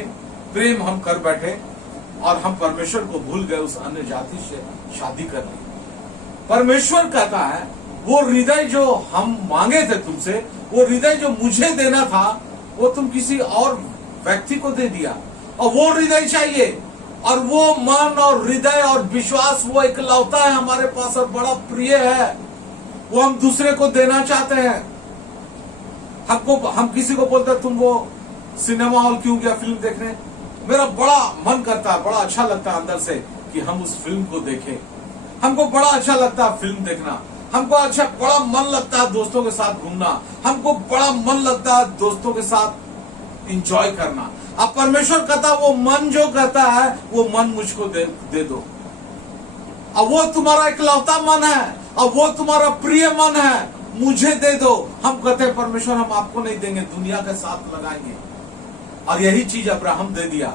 प्रेम हम कर बैठे और हम परमेश्वर को भूल गए, उस अन्य जाति से शादी कर ली। परमेश्वर कहता है वो हृदय जो हम मांगे थे तुमसे, वो हृदय जो मुझे देना था, वो तुम किसी और व्यक्ति को दे दिया। और वो हृदय चाहिए, और वो मन और हृदय और विश्वास वो इकलौता है हमारे पास और बड़ा प्रिय है, वो हम दूसरे को देना चाहते हैं। हम किसी को बोलते हैं तुम वो सिनेमा हॉल क्यों गया फिल्म देखने, मेरा बड़ा मन करता है, बड़ा अच्छा लगता है अंदर से कि हम उस फिल्म को देखें। हमको बड़ा अच्छा लगता है फिल्म देखना, हमको अच्छा बड़ा मन लगता है दोस्तों के साथ घूमना, हमको बड़ा मन लगता है दोस्तों के साथ एंजॉय करना। अब परमेश्वर कहता वो मन जो कहता है वो मन मुझको दे दो। अब वो तुम्हारा इकलौता मन है, अब वो तुम्हारा प्रिय मन है, मुझे दे दो। हम कहते हैं परमेश्वर हम आपको नहीं देंगे, दुनिया के साथ लगाएंगे। और यही चीज अब्राहम दे दिया।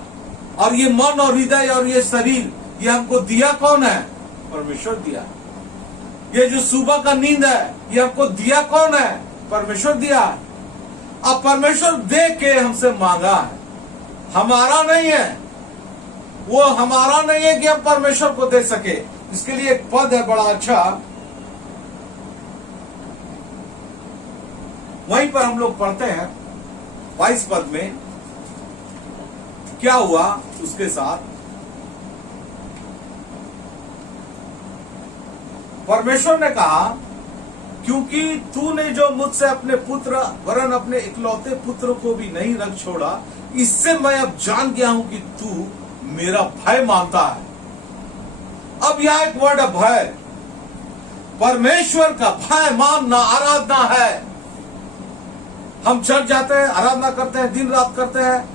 और ये मन और हृदय और ये शरीर, ये हमको दिया कौन है? परमेश्वर दिया। ये जो सुबह का नींद है, ये हमको दिया कौन है? परमेश्वर दिया। अब परमेश्वर दे के हमसे मांगा है, हमारा नहीं है। वो हमारा नहीं है कि हम परमेश्वर को दे सके। इसके लिए एक पद है बड़ा अच्छा, वहीं पर हम लोग पढ़ते हैं 22 पद में क्या हुआ उसके साथ। परमेश्वर ने कहा क्योंकि तूने जो मुझसे अपने पुत्र वरन अपने इकलौते पुत्र को भी नहीं रख छोड़ा, इससे मैं अब जान गया हूं कि तू मेरा भय मानता है। अब यह एक वर्ड है भय। परमेश्वर का भय मानना आराधना है। हम चर्च जाते हैं, आराधना करते हैं, दिन रात करते हैं,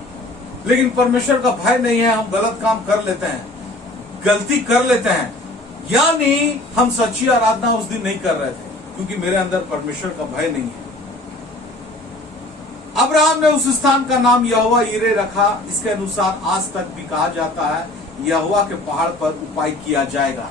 लेकिन परमेश्वर का भय नहीं है। हम गलत काम कर लेते हैं, गलती कर लेते हैं, यानी हम सच्ची आराधना उस दिन नहीं कर रहे थे, क्योंकि मेरे अंदर परमेश्वर का भय नहीं है। अब्राहम ने उस स्थान का नाम यहोवा यिरे रखा। इसके अनुसार आज तक भी कहा जाता है यहोवा के पहाड़ पर उपाय किया जाएगा।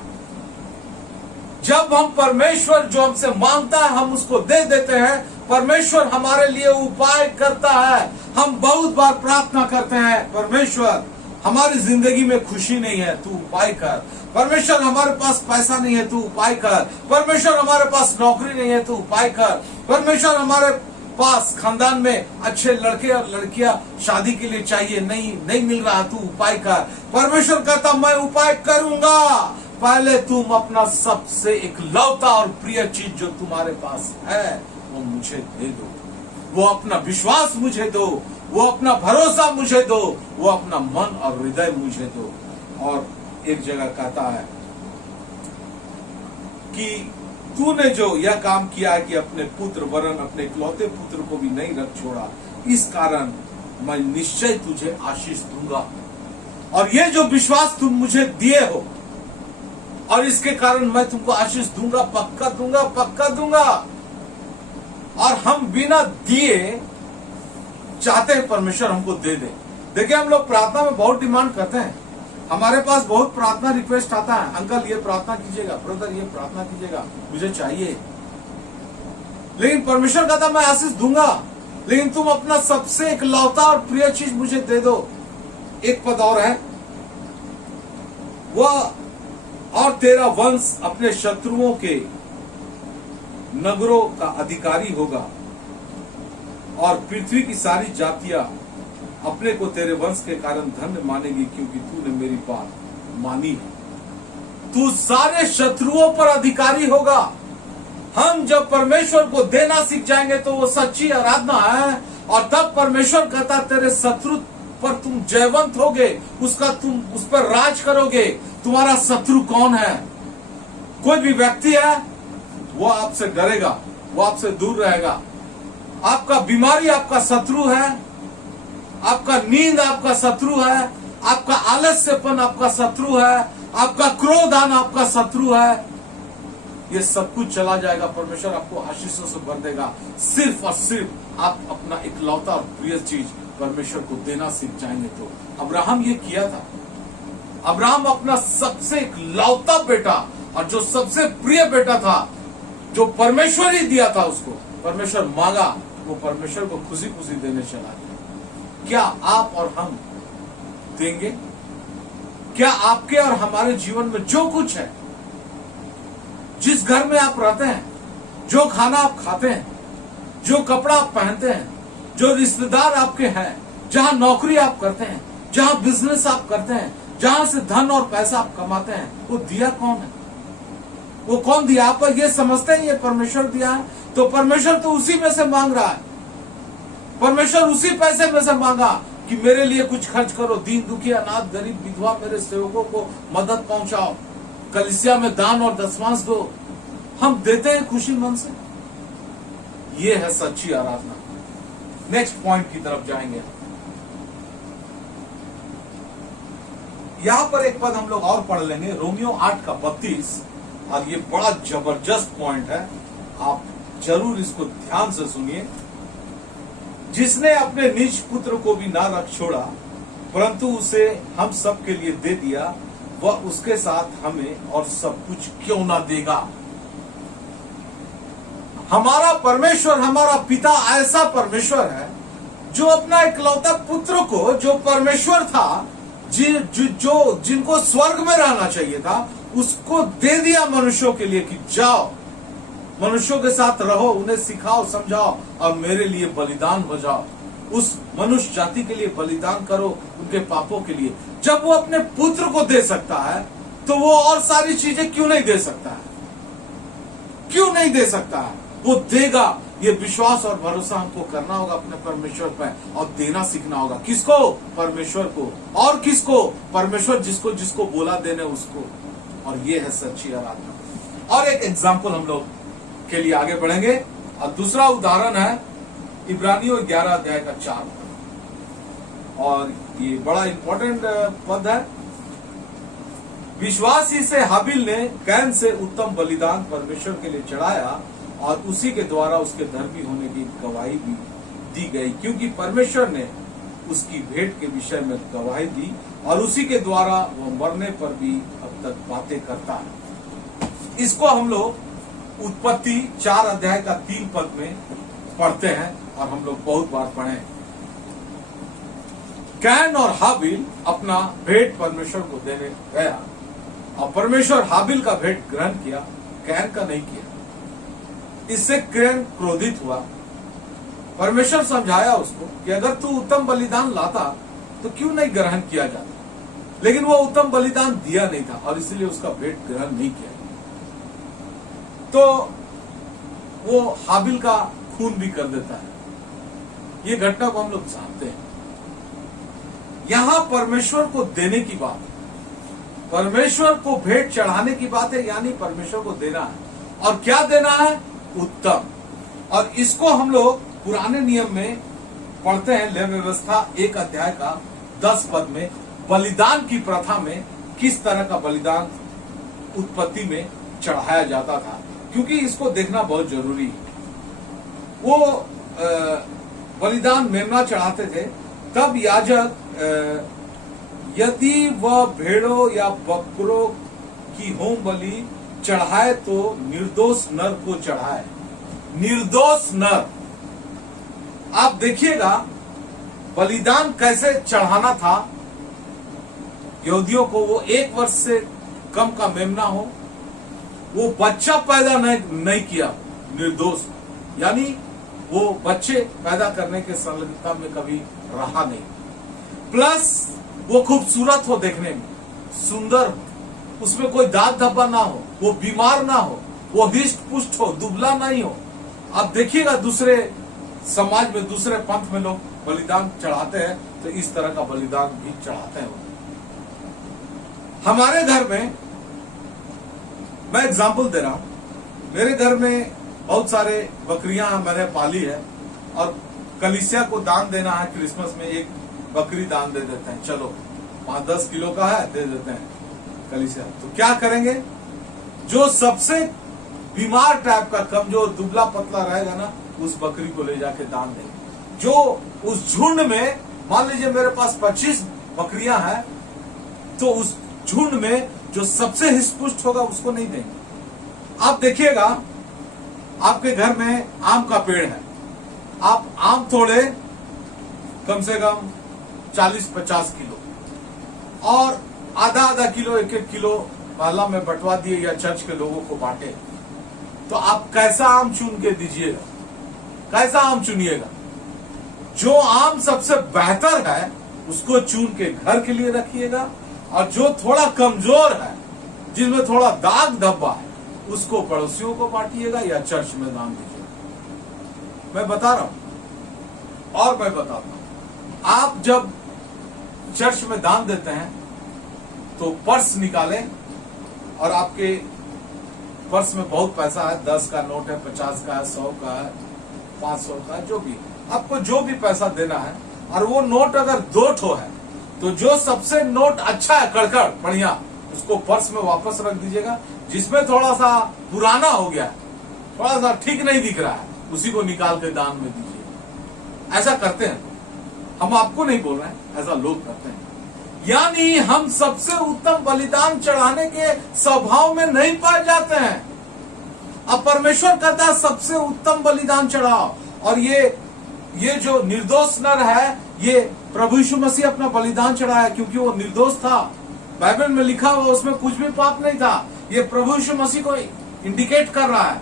जब हम परमेश्वर जो हमसे मांगता है हम उसको दे देते हैं, परमेश्वर हमारे लिए उपाय करता है। हम बहुत बार प्रार्थना करते हैं, परमेश्वर हमारी जिंदगी में खुशी नहीं है, तू उपाय कर। परमेश्वर हमारे पास पैसा नहीं है, तू उपाय कर। परमेश्वर हमारे पास नौकरी नहीं है, तू उपाय कर। परमेश्वर हमारे पास खानदान में अच्छे लड़के और लड़कियां शादी के लिए चाहिए, नहीं मिल रहा, तू उपाय कर। परमेश्वर कहता मैं उपाय करूंगा, पहले तुम अपना सबसे इकलौता और प्रिय चीज जो तुम्हारे पास है वो मुझे दे दो। वो अपना विश्वास मुझे दो, वो अपना भरोसा मुझे दो, वो अपना मन और हृदय मुझे दो। और एक जगह कहता है कि तूने जो यह काम किया है कि अपने पुत्र वरन अपने इकलौते पुत्र को भी नहीं रख छोड़ा, इस कारण मैं निश्चय तुझे आशीष दूंगा। और ये जो विश्वास तुम मुझे दिए हो, और इसके कारण मैं तुमको आशीष दूंगा, पक्का दूंगा, पक्का दूंगा। और हम बिना दिए चाहते हैं परमेश्वर हमको दे दे। देखिए हम लोग प्रार्थना में बहुत डिमांड करते हैं, हमारे पास बहुत प्रार्थना रिक्वेस्ट आता है, अंकल ये प्रार्थना कीजिएगा, ब्रदर ये प्रार्थना कीजिएगा, मुझे चाहिए। लेकिन परमेश्वर कहता मैं आशीष दूंगा, लेकिन तुम अपना सबसे इकलौता और प्रिय चीज मुझे दे दो। एक पद और है, वह और तेरा वंश अपने शत्रुओं के नगरों का अधिकारी होगा, और पृथ्वी की सारी जातियां अपने को तेरे वंश के कारण धन्य मानेगी, क्योंकि तूने मेरी बात मानी है। तू सारे शत्रुओं पर अधिकारी होगा। हम जब परमेश्वर को देना सीख जाएंगे तो वो सच्ची आराधना है। और तब परमेश्वर कहता तेरे शत्रु पर तुम जयवंत होगे, तुम उस पर राज करोगे। तुम्हारा शत्रु कौन है? कोई भी व्यक्ति है, वो आपसे डरेगा, वो आपसे दूर रहेगा। आपका बीमारी आपका शत्रु है, आपका नींद आपका शत्रु है, आपका आलस्यपन आपका शत्रु है, आपका क्रोध आना आपका शत्रु है। ये सब कुछ चला जाएगा, परमेश्वर आपको आशीषों से भर देगा। सिर्फ और सिर्फ आप अपना इकलौता और प्रिय चीज परमेश्वर को देना सीख जाएंगे। तो अब्राहम ये किया था। अब्राहम अपना सबसे इकलौता बेटा और जो सबसे प्रिय बेटा था, जो परमेश्वर ही दिया था उसको, परमेश्वर मांगा, वो परमेश्वर को खुशी खुशी देने चला गया। क्या आप और हम देंगे? क्या आपके और हमारे जीवन में जो कुछ है, जिस घर में आप रहते हैं, जो खाना आप खाते हैं, जो कपड़ा आप पहनते हैं, जो रिश्तेदार आपके हैं, जहां नौकरी आप करते हैं, जहां बिजनेस आप करते हैं, जहां से धन और पैसा आप कमाते हैं, वो दिया कौन है? वो कौन दिया? आप ये समझते हैं ये परमेश्वर दिया है, तो परमेश्वर तो उसी में से मांग रहा है। परमेश्वर उसी पैसे में से मांगा कि मेरे लिए कुछ खर्च करो, दीन दुखी अनाथ गरीब विधवा मेरे सेवकों को मदद पहुंचाओ, कलीसिया में दान और दशमांश दो। हम देते हैं खुशी मन से। ये है सच्ची आराधना। नेक्स्ट पॉइंट की तरफ जाएंगे। यहां पर एक पद हम लोग और पढ़ लेंगे, रोमियो 8:32, और ये बड़ा जबरदस्त पॉइंट है, आप जरूर इसको ध्यान से सुनिए। जिसने अपने निज पुत्र को भी ना रख छोड़ा, परंतु उसे हम सब के लिए दे दिया, वह उसके साथ हमें और सब कुछ क्यों ना देगा। हमारा परमेश्वर, हमारा पिता ऐसा परमेश्वर है जो अपना इकलौता पुत्र को, जो परमेश्वर था, जिनको स्वर्ग में रहना चाहिए था, उसको दे दिया मनुष्यों के लिए कि जाओ मनुष्यों के साथ रहो, उन्हें सिखाओ, समझाओ और मेरे लिए बलिदान हो जाओ। उस मनुष्य जाति के लिए बलिदान करो, उनके पापों के लिए। जब वो अपने पुत्र को दे सकता है, तो वो और सारी चीजें क्यों नहीं दे सकता है? क्यों नहीं दे सकता है? वो देगा। ये विश्वास और भरोसा हमको करना होगा अपने परमेश्वर पर, और देना सीखना होगा। किसको? परमेश्वर को। और किसको? परमेश्वर जिसको जिसको बोला देने उसको। और ये है सच्ची आराधना। और एक एग्जाम्पल हम लोग के लिए आगे बढ़ेंगे, और दूसरा उदाहरण है इब्रानियों 11:4, और ये बड़ा इंपॉर्टेंट पद है। विश्वास ही से हाबिल ने कैन से उत्तम बलिदान परमेश्वर के लिए चढ़ाया, और उसी के द्वारा उसके धर्मी होने की गवाही भी दी गई, क्योंकि परमेश्वर ने उसकी भेंट के विषय में गवाही दी, और उसी के द्वारा वो मरने पर भी अब तक बातें करता है। इसको हम लोग उत्पत्ति 4:3 में पढ़ते हैं, और हम लोग बहुत बार पढ़े। कैन और हाबिल अपना भेंट परमेश्वर को देने गया, और परमेश्वर हाबिल का भेंट ग्रहण किया, कैन का नहीं किया। इससे कैन क्रोधित हुआ। परमेश्वर समझाया उसको कि अगर तू उत्तम बलिदान लाता तो क्यों नहीं ग्रहण किया जाता, लेकिन वो उत्तम बलिदान दिया नहीं था, और इसलिए उसका भेंट ग्रहण नहीं किया। तो वो हाबिल का खून भी कर देता है। ये घटना को हम लोग जानते हैं। यहां परमेश्वर को देने की बात है, परमेश्वर को भेंट चढ़ाने की बात है, यानी परमेश्वर को देना है। और क्या देना है? उत्तम। और इसको हम लोग पुराने नियम में पढ़ते हैं, लेवी व्यवस्था 1:10 में बलिदान की प्रथा में किस तरह का बलिदान उत्पत्ति में चढ़ाया जाता था, क्योंकि इसको देखना बहुत जरूरी है। वो बलिदान मेमना चढ़ाते थे, तब याजक यदि वह भेड़ों या बकरों की होम बलि चढ़ाए तो निर्दोष नर को चढ़ाए। निर्दोष नर। आप देखिएगा बलिदान कैसे चढ़ाना था यहूदियों को। वो 1 वर्ष से कम का मेमना हो, वो बच्चा पैदा नहीं किया, निर्दोष, यानी वो बच्चे पैदा करने के संलग्नता में कभी रहा नहीं, प्लस वो खूबसूरत हो, देखने में सुंदर हो, उसमें कोई दाग धब्बा ना हो, वो बीमार ना हो, वो हिष्ट पुष्ट हो, दुबला नहीं हो। आप देखिएगा दूसरे समाज में, दूसरे पंथ में लोग बलिदान चढ़ाते हैं, तो इस तरह का बलिदान भी चढ़ाते हैं। हमारे घर में, मैं एग्जाम्पल दे रहा हूं, मेरे घर में बहुत सारे बकरियां मैंने पाली है, और कलीसिया को दान देना है, क्रिसमस में एक बकरी दान दे देते हैं, चलो 5-10 किलो का है दे देते हैं कलीसिया। तो क्या करेंगे, जो सबसे बीमार टाइप का कमजोर दुबला पतला रहेगा ना, उस बकरी को ले जाके दान देंगे। जो उस झुंड में, मान लीजिए मेरे पास 25 बकरियां हैं, तो उस झुंड में जो सबसे हिस्पुष्ट होगा उसको नहीं देंगे। आप देखिएगा, आपके घर में आम का पेड़ है, आप आम तोड़े कम से कम 40-50 किलो और आधा किलो 1-1 किलो मोहल्ला में बंटवा दिए या चर्च के लोगों को बांटे, तो आप कैसा आम चुन के दीजिएगा, कैसा आम चुनिएगा? जो आम सबसे बेहतर है उसको चुन के घर के लिए रखिएगा, और जो थोड़ा कमजोर है, जिसमें थोड़ा दाग धब्बा है, उसको पड़ोसियों को बांटिएगा या चर्च में दान दीजिएगा। मैं बता रहा हूं, और मैं बताता हूं, आप जब चर्च में दान देते हैं तो पर्स निकालें, और आपके पर्स में बहुत पैसा है, 10 का नोट है, 50 का है, 100 का है, 500 का है, जो भी आपको जो भी पैसा देना है, और वो नोट अगर 2 ठो है, तो जो सबसे नोट अच्छा है, कड़कड़ बढ़िया, उसको पर्स में वापस रख दीजिएगा। जिसमें थोड़ा सा पुराना हो गया, थोड़ा सा ठीक नहीं दिख रहा है, उसी को निकाल के दान में दीजिए। ऐसा करते हैं, हम आपको नहीं बोल रहे हैं, ऐसा लोग करते हैं। यानी हम सबसे उत्तम बलिदान चढ़ाने के स्वभाव में नहीं पाए जाते हैं। अब परमेश्वर कहता है सबसे उत्तम बलिदान चढ़ाओ, और ये जो निर्दोष नर है, ये प्रभु यीशु मसीह अपना बलिदान चढ़ाया क्योंकि वो निर्दोष था। बाइबल में लिखा हुआ उसमें कुछ भी पाप नहीं था, ये प्रभु यीशु मसीह को इंडिकेट कर रहा है।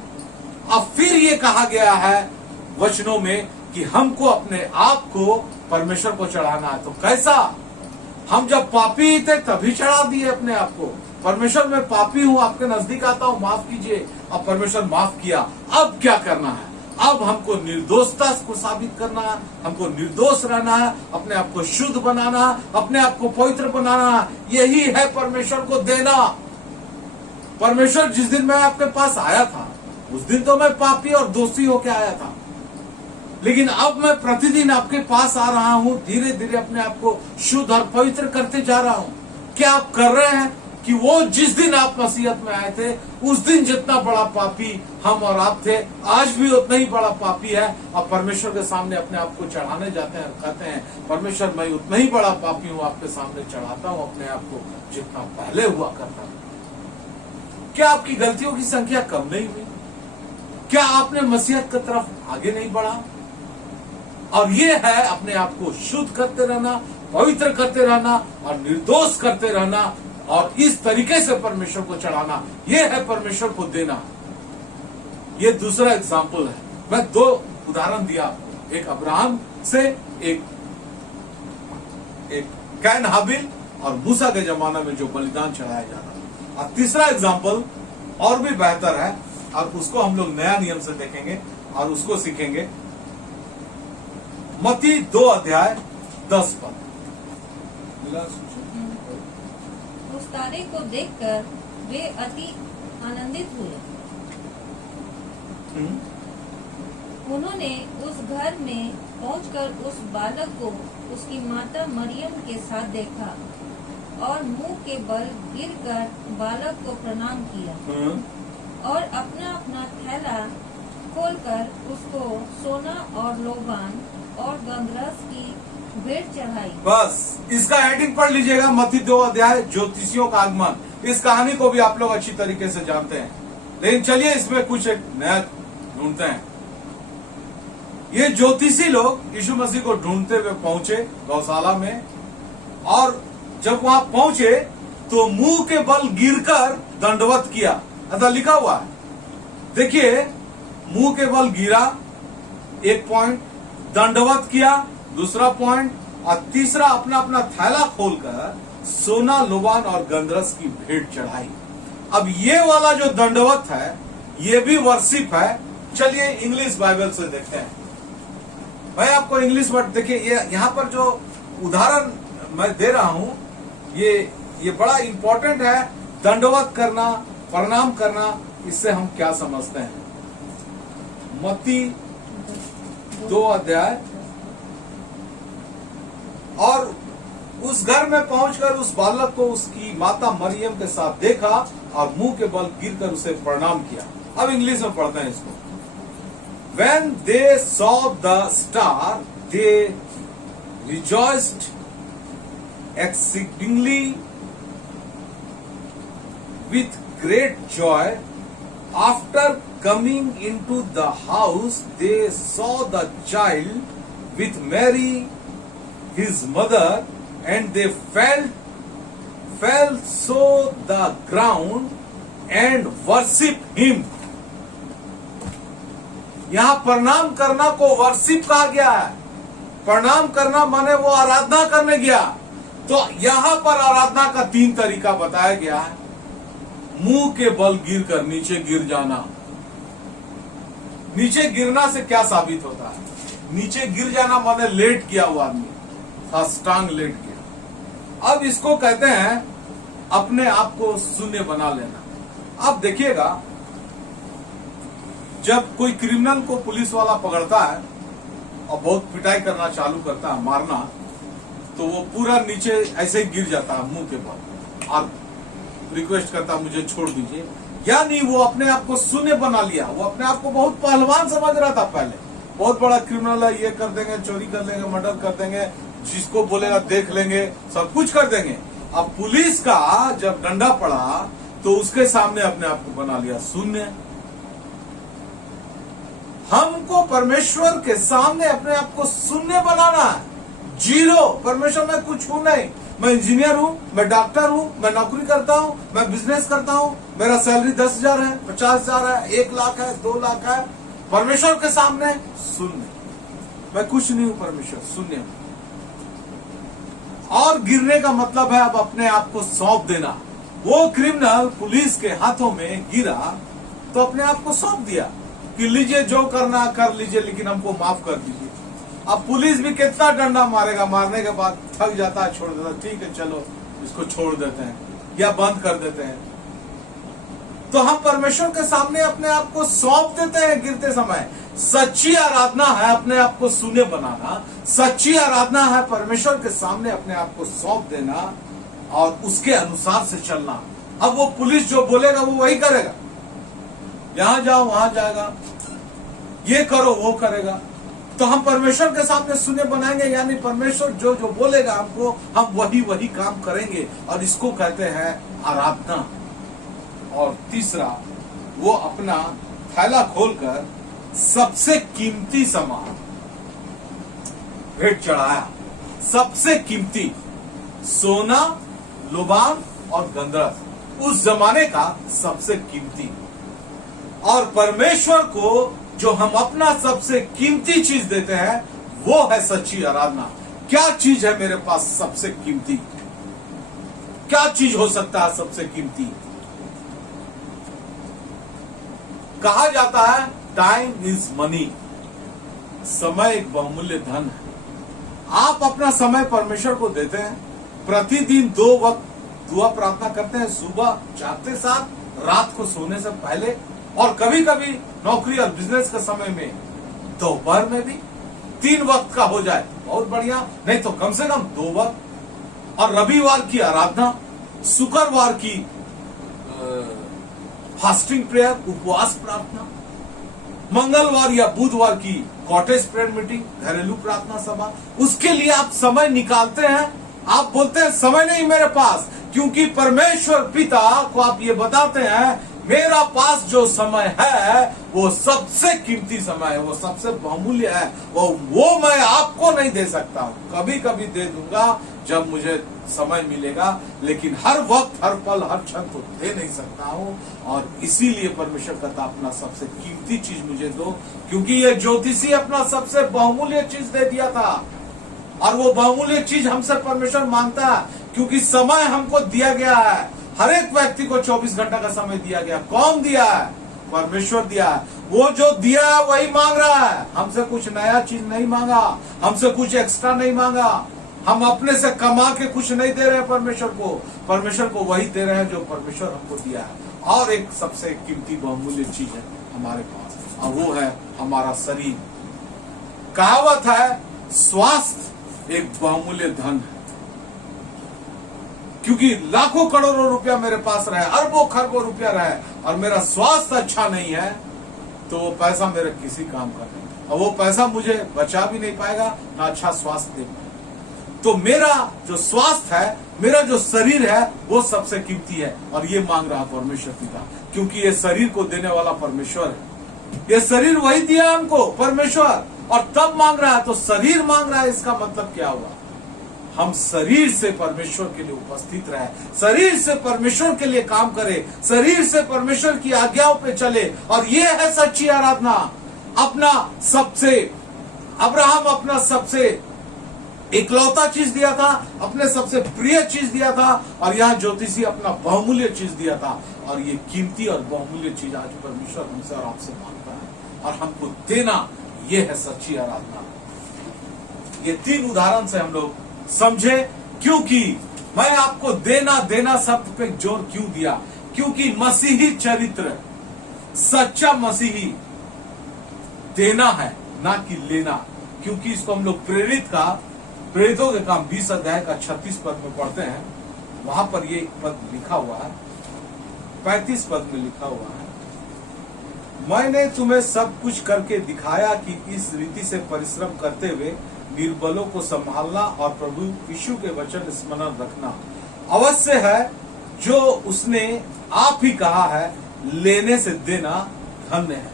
अब फिर ये कहा गया है वचनों में कि हमको अपने आप को परमेश्वर को चढ़ाना है। तो कैसा? हम जब पापी थे तभी चढ़ा दिए अपने आप को। परमेश्वर मैं पापी हूं, आपके नजदीक आता हूं, माफ कीजिए। अब परमेश्वर माफ किया, अब क्या करना है? अब हमको निर्दोषता को साबित करना है, हमको निर्दोष रहना है, अपने आप को शुद्ध बनाना है, अपने आप को पवित्र बनाना है। यही है परमेश्वर को देना। परमेश्वर जिस दिन मैं आपके पास आया था, उस दिन तो मैं पापी और दोषी होकर आया था, लेकिन अब मैं प्रतिदिन आपके पास आ रहा हूं, धीरे धीरे अपने आप को शुद्ध और पवित्र करते जा रहा हूं। क्या आप कर रहे हैं कि वो जिस दिन आप मसीहत में आए थे, उस दिन जितना बड़ा पापी हम और आप थे, आज भी उतना ही बड़ा पापी है, और परमेश्वर के सामने अपने आप को चढ़ाने जाते हैं, कहते हैं परमेश्वर मैं उतना ही बड़ा पापी हूं, आपके सामने चढ़ाता हूं अपने आप को जितना पहले हुआ करता था। क्या आपकी गलतियों की संख्या कम नहीं हुई? क्या आपने मसीहत की तरफ आगे नहीं बढ़ा? और ये है अपने आप को शुद्ध करते रहना, पवित्र करते रहना और निर्दोष करते रहना, और इस तरीके से परमेश्वर को चढ़ाना। ये है परमेश्वर को देना। ये दूसरा एग्जाम्पल है। मैं 2 उदाहरण दिया आपको, एक अब्राहम से, एक कैन हाबिल, और मूसा के जमाना में जो बलिदान चढ़ाया जाता। और तीसरा एग्जाम्पल और भी बेहतर है, और उसको हम लोग नया नियम से देखेंगे और उसको सीखेंगे। मत्ती 2 अध्याय 10 पद। उस तारे को देखकर वे अति आनंदित हुए। उन्होंने उस घर में पहुंचकर उस बालक को उसकी माता मरियम के साथ देखा और मुंह के बल गिरकर बालक को प्रणाम किया और अपना अपना थैला खोलकर उसको सोना और लोबान और गंधरस की भेंट चढ़ाई। बस इसका हेडिंग पढ़ लीजिएगा, मत्ती 2 अध्याय, ज्योतिषियों का आगमन। इस कहानी को भी आप लोग अच्छी तरीके से जानते हैं, लेकिन चलिए इसमें कुछ एक नया ढूंढते हैं। ये ज्योतिषी लोग यीशु मसीह को ढूंढते हुए पहुंचे गौशाला में, और जब वहां पहुंचे तो मुंह के बल गिरकर दंडवत किया। ऐसा लिखा हुआ है, देखिए, मुंह के बल गिरा, एक पॉइंट, दंडवत किया दूसरा पॉइंट, और तीसरा अपना अपना थैला खोलकर सोना, लोबान और गंधरस की भेंट चढ़ाई। अब ये वाला जो दंडवत है, ये भी वर्शिप है। चलिए इंग्लिश बाइबल से देखते हैं। मैं आपको इंग्लिश वर्ड देखिए, ये यहाँ पर जो उदाहरण मैं दे रहा हूं, ये बड़ा इंपॉर्टेंट है। दंडवत करना, प्रणाम करना, इससे हम क्या समझते हैं? मत्ती 2 अध्याय। और उस घर में पहुंचकर उस बालक को उसकी माता मरियम के साथ देखा और मुंह के बल गिरकर उसे प्रणाम किया। अब इंग्लिश में पढ़ते हैं इसको। When they saw the star, they rejoiced exceedingly with great joy. After coming into the house, they saw the child with Mary, his mother, and they fell so the ground and worship him. यहां प्रणाम करना को वर्शिप कहा गया है। प्रणाम करना माने वो आराधना करने गया। तो यहां पर आराधना का 3 तरीका बताया गया है। मुंह के बल गिरकर नीचे गिर जाना। नीचे गिरना से क्या साबित होता है? नीचे गिर जाना माने लेट किया हुआ आदमी, साष्टांग लेट गया। अब इसको कहते हैं अपने आप को शून्य बना लेना। अब देखिएगा, जब कोई क्रिमिनल को पुलिस वाला पकड़ता है और बहुत पिटाई करना चालू करता है, मारना, तो वो पूरा नीचे ऐसे ही गिर जाता है मुंह के बल और रिक्वेस्ट करता है मुझे छोड़ दीजिए। यानी वो अपने आप को शून्य बना लिया। वो अपने आप को बहुत पहलवान समझ रहा था पहले, बहुत बड़ा क्रिमिनल है, ये कर देंगे, चोरी कर लेंगे, मर्डर कर देंगे, जिसको बोलेगा देख लेंगे, सब कुछ कर देंगे। अब पुलिस का जब डंडा पड़ा तो उसके सामने अपने आप को बना लिया शून्य। हमको परमेश्वर के सामने अपने आप को शून्य बनाना है, जीरो। परमेश्वर में कुछ हूं नहीं, मैं इंजीनियर हूं, मैं डॉक्टर हूं, मैं नौकरी करता हूं, मैं बिजनेस करता हूं, मेरा सैलरी 10,000 है, 50,000 है, 1 लाख है, 2 लाख है। परमेश्वर के सामने शून्य, मैं कुछ नहीं हूं, परमेश्वर शून्य हूं। और गिरने का मतलब है अब अपने आप को सौंप देना। वो क्रिमिनल पुलिस के हाथों में गिरा तो अपने आप को सौंप दिया कि लीजिए जो करना कर लीजिए, लेकिन हमको माफ कर दीजिए। अब पुलिस भी कितना डंडा मारेगा, मारने के बाद थक जाता है, छोड़ देता है, ठीक है चलो इसको छोड़ देते हैं या बंद कर देते हैं। तो हम परमेश्वर के सामने अपने आप को सौंप देते हैं गिरते समय। सच्ची आराधना है अपने आप को शून्य बनाना। सच्ची आराधना है परमेश्वर के सामने अपने आप को सौंप देना और उसके अनुसार से चलना। अब वो पुलिस जो बोलेगा वो वही करेगा, यहां जाओ वहां जाएगा, ये करो वो करेगा। तो हम परमेश्वर के सामने शून्य बनाएंगे, यानी परमेश्वर जो जो बोलेगा हमको, हम वही वही काम करेंगे, और इसको कहते हैं आराधना। और तीसरा, वो अपना थैला खोलकर सबसे कीमती सामान भेंट चढ़ाया। सबसे कीमती सोना, लुबान और गंधरस, उस जमाने का सबसे कीमती। और परमेश्वर को जो हम अपना सबसे कीमती चीज देते हैं वो है सच्ची आराधना। क्या चीज है मेरे पास सबसे कीमती? क्या चीज हो सकता है सबसे कीमती? कहा जाता है टाइम इज मनी, समय एक बहुमूल्य धन है। आप अपना समय परमेश्वर को देते हैं, प्रतिदिन 2 वक्त दुआ प्रार्थना करते हैं, सुबह जागते साथ, रात को सोने से पहले, और कभी कभी नौकरी और बिजनेस के समय में दोपहर में भी 3 वक्त का हो जाए बहुत बढ़िया, नहीं तो कम से कम 2 वक्त। और रविवार की आराधना, शुक्रवार की फास्टिंग प्रेयर, उपवास प्रार्थना, मंगलवार या बुधवार की कॉटेज प्रेयर मीटिंग, घरेलू प्रार्थना सभा, उसके लिए आप समय निकालते हैं। आप बोलते हैं समय नहीं मेरे पास, क्योंकि परमेश्वर पिता को आप ये बताते हैं मेरा पास जो समय है वो सबसे कीमती समय है, वो सबसे बहुमूल्य है, वो मैं आपको नहीं दे सकता हूं। कभी कभी दे दूंगा जब मुझे समय मिलेगा, लेकिन हर वक्त, हर पल, हर क्षण तो दे नहीं सकता हूं। और इसीलिए परमेश्वर कहता अपना सबसे कीमती चीज मुझे दो, क्योंकि ये ज्योतिषी अपना सबसे बहुमूल्य चीज दे दिया था। और वो बहुमूल्य चीज हमसे परमेश्वर मांगता है, क्योंकि समय हमको दिया गया है। हर एक व्यक्ति को 24 घंटा का समय दिया गया। कौन दिया है? परमेश्वर दिया है। वो जो दिया है वही मांग रहा है, हमसे कुछ नया चीज नहीं मांगा, हमसे कुछ एक्स्ट्रा नहीं मांगा, हम अपने से कमा के कुछ नहीं दे रहे हैं परमेश्वर को। परमेश्वर को वही दे रहे हैं जो परमेश्वर हमको दिया है। और एक सबसे कीमती बहुमूल्य चीज है हमारे पास, और वो है हमारा शरीर। कहावत है, स्वास्थ्य एक बहुमूल्य धन है। क्योंकि लाखों करोड़ों रुपया मेरे पास रहे, अरबों खरबों रुपया रहे, और मेरा स्वास्थ्य अच्छा नहीं है, तो वो पैसा मेरे किसी काम का नहीं, और वो पैसा मुझे बचा भी नहीं पाएगा, ना अच्छा स्वास्थ्य दे पाएगा। तो मेरा जो स्वास्थ्य है, मेरा जो शरीर है, वो सबसे कीमती है, और ये मांग रहा परमेश्वर पिता, क्योंकि ये शरीर को देने वाला परमेश्वर है। ये शरीर वही दिया हमको, परमेश्वर, और तब मांग रहा है। तो शरीर मांग रहा है, इसका मतलब क्या हुआ? हम शरीर से परमेश्वर के लिए उपस्थित रहे, शरीर से परमेश्वर के लिए काम करें, शरीर से परमेश्वर की आज्ञाओं पे चले, और ये है सच्ची आराधना। अपना सबसे, अब्राहम अपना सबसे इकलौता चीज दिया था, अपने सबसे प्रिय चीज दिया था, और यहाँ ज्योतिषी अपना बहुमूल्य चीज दिया था। और ये कीमती और बहुमूल्य चीज आज परमेश्वर हमसे और आपसे मांगता है, और हमको देना, ये है सच्ची आराधना। ये 3 उदाहरण से हम लोग समझे। क्योंकि मैं आपको देना देना शब्द पे जोर क्यों दिया? क्योंकि मसीही चरित्र, सच्चा मसीही देना है, ना कि लेना। क्योंकि इसको हम लोग प्रेरितों के काम 20 अध्याय का 36 पद में पढ़ते हैं। वहां पर ये पद लिखा हुआ है, 35 पद में लिखा हुआ है, मैंने तुम्हें सब कुछ करके दिखाया कि इस रीति से परिश्रम करते हुए निर्बलों को संभालना और प्रभु यीशु के वचन स्मरण रखना अवश्य है, जो उसने आप ही कहा है, लेने से देना धन्य है।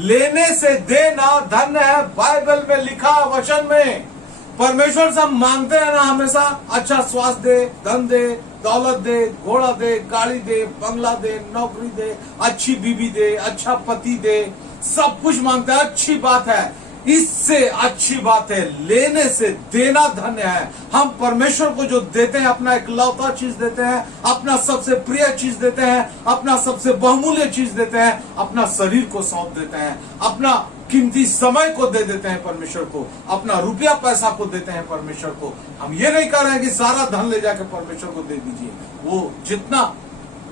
लेने से देना धन्य है, बाइबल में लिखा, वचन में। परमेश्वर से हम मांगते हैं ना हमेशा, अच्छा स्वास्थ्य दे, धन दे, दौलत दे, घोड़ा दे, गाड़ी दे, बंगला दे, नौकरी दे, अच्छी बीवी दे, अच्छा पति दे, सब कुछ मांगते हैं, अच्छी बात है। इससे अच्छी बात है, लेने से देना धन्य है। हम परमेश्वर को जो देते हैं, अपना इकलौता चीज देते हैं, अपना सबसे प्रिय चीज देते हैं, अपना सबसे बहुमूल्य चीज देते हैं, अपना शरीर को सौंप देते हैं, अपना कीमती समय को दे देते हैं परमेश्वर को, अपना रुपया पैसा को देते हैं परमेश्वर को। हम ये नहीं कह रहे हैं कि सारा धन ले जाकर परमेश्वर को दे दीजिए। वो जितना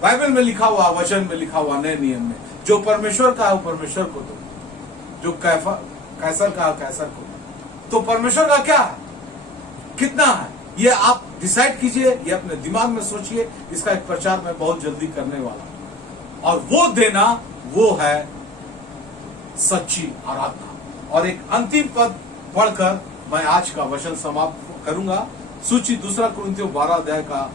बाइबल में लिखा हुआ, वचन में लिखा हुआ, नए नियम में, जो परमेश्वर का है वो परमेश्वर को दो, जो कैसर का कैसर को। तो परमेश्वर का क्या है, कितना है, ये आप डिसाइड कीजिए, ये अपने दिमाग में सोचिए। इसका एक प्रचार मैं बहुत जल्दी करने वाला हूं, और वो देना, वो है सच्ची आराधना। और एक अंतिम पद पढ़कर मैं आज का वचन समाप्त करूंगा। सूची 2 कुरिन्थियों 12 अध्याय का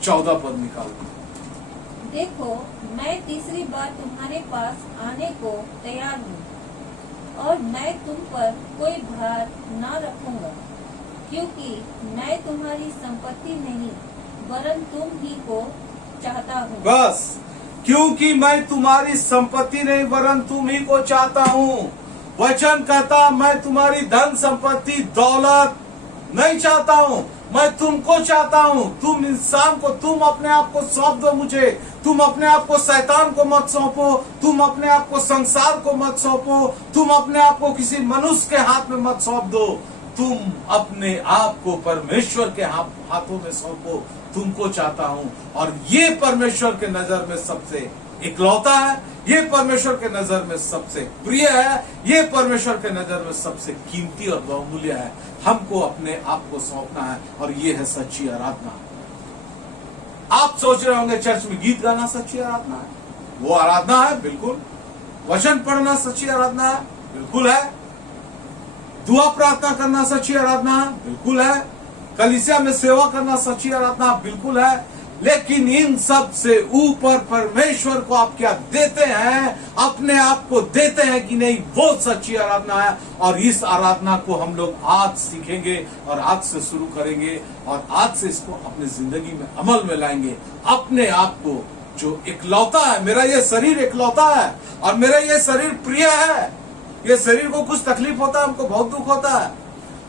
14 पद निकालूंगा। देखो, मैं तीसरी बार तुम्हारे पास आने को तैयार हूँ, और मैं तुम पर कोई भार न रखूंगा, क्योंकि मैं तुम्हारी संपत्ति नहीं, वरन तुम ही को चाहता हूँ। बस, क्योंकि मैं तुम्हारी संपत्ति नहीं, वरन तुम ही को चाहता हूँ। वचन कहता, मैं तुम्हारी धन संपत्ति दौलत नहीं चाहता हूँ, मैं तुमको चाहता हूँ। तुम इंसान को, तुम अपने आप को सौंप दो मुझे। तुम अपने आप को शैतान को मत सौंपो, तुम अपने आप को संसार को मत सौंपो, तुम अपने आप को किसी मनुष्य के हाथ में मत सौंप दो। तुम अपने आप को परमेश्वर के हाथों में सौंपो। तुमको चाहता हूँ, और ये परमेश्वर के नजर में सबसे इकलौता है, ये परमेश्वर के नजर में सबसे प्रिय है, ये परमेश्वर के नजर में सबसे कीमती और बहुमूल्य है। हमको अपने आप को सौंपना है, और ये है सच्ची आराधना। आप सोच रहे होंगे चर्च में गीत गाना सच्ची आराधना है, वो आराधना है, बिल्कुल। वचन पढ़ना सच्ची आराधना है, बिल्कुल है। दुआ प्रार्थना करना सच्ची आराधना है, बिल्कुल है। कलीसिया में सेवा करना सच्ची आराधना बिल्कुल है। लेकिन इन सब से ऊपर परमेश्वर को आप क्या देते हैं, अपने आप को देते हैं कि नहीं, वो सच्ची आराधना है। और इस आराधना को हम लोग आज सीखेंगे, और आज से शुरू करेंगे, और आज से इसको अपनी जिंदगी में अमल में लाएंगे। अपने आप को जो इकलौता है, मेरा ये शरीर इकलौता है, और मेरा ये शरीर प्रिय है। ये शरीर को कुछ तकलीफ होता है, हमको बहुत दुख होता है,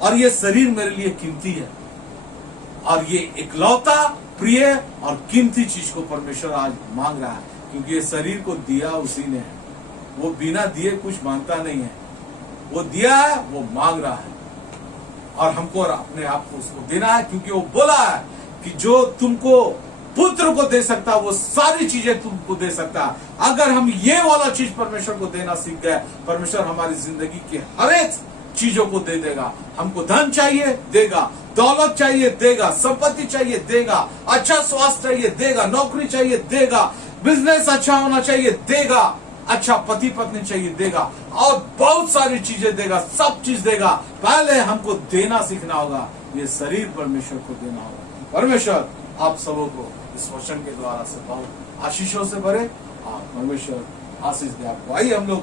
और ये शरीर मेरे लिए कीमती है। और ये इकलौता प्रिय और कीमती चीज को परमेश्वर आज मांग रहा है, क्योंकि ये शरीर को दिया उसी ने है। वो बिना दिए कुछ मांगता नहीं है, वो दिया है, वो मांग रहा है, और हमको अपने आप को उसको देना है। क्योंकि वो बोला है कि जो तुमको पुत्र को दे सकता है वो सारी चीजें तुमको दे सकता है। अगर हम ये वाला चीज परमेश्वर को देना सीख गए, परमेश्वर हमारी जिंदगी की हर एक चीजों को दे देगा। हमको धन चाहिए देगा, दौलत चाहिए देगा, संपत्ति चाहिए देगा, अच्छा स्वास्थ्य चाहिए देगा, नौकरी चाहिए देगा, बिजनेस अच्छा होना चाहिए देगा, अच्छा पति पत्नी चाहिए देगा, और बहुत सारी चीजें देगा, सब चीज देगा। पहले हमको देना सीखना होगा, ये शरीर परमेश्वर को देना होगा। परमेश्वर आप सबों को इस वचन के द्वारा से बहुत आशीषों से भरे और परमेश्वर आशीष दे आपको। आइए हम लोग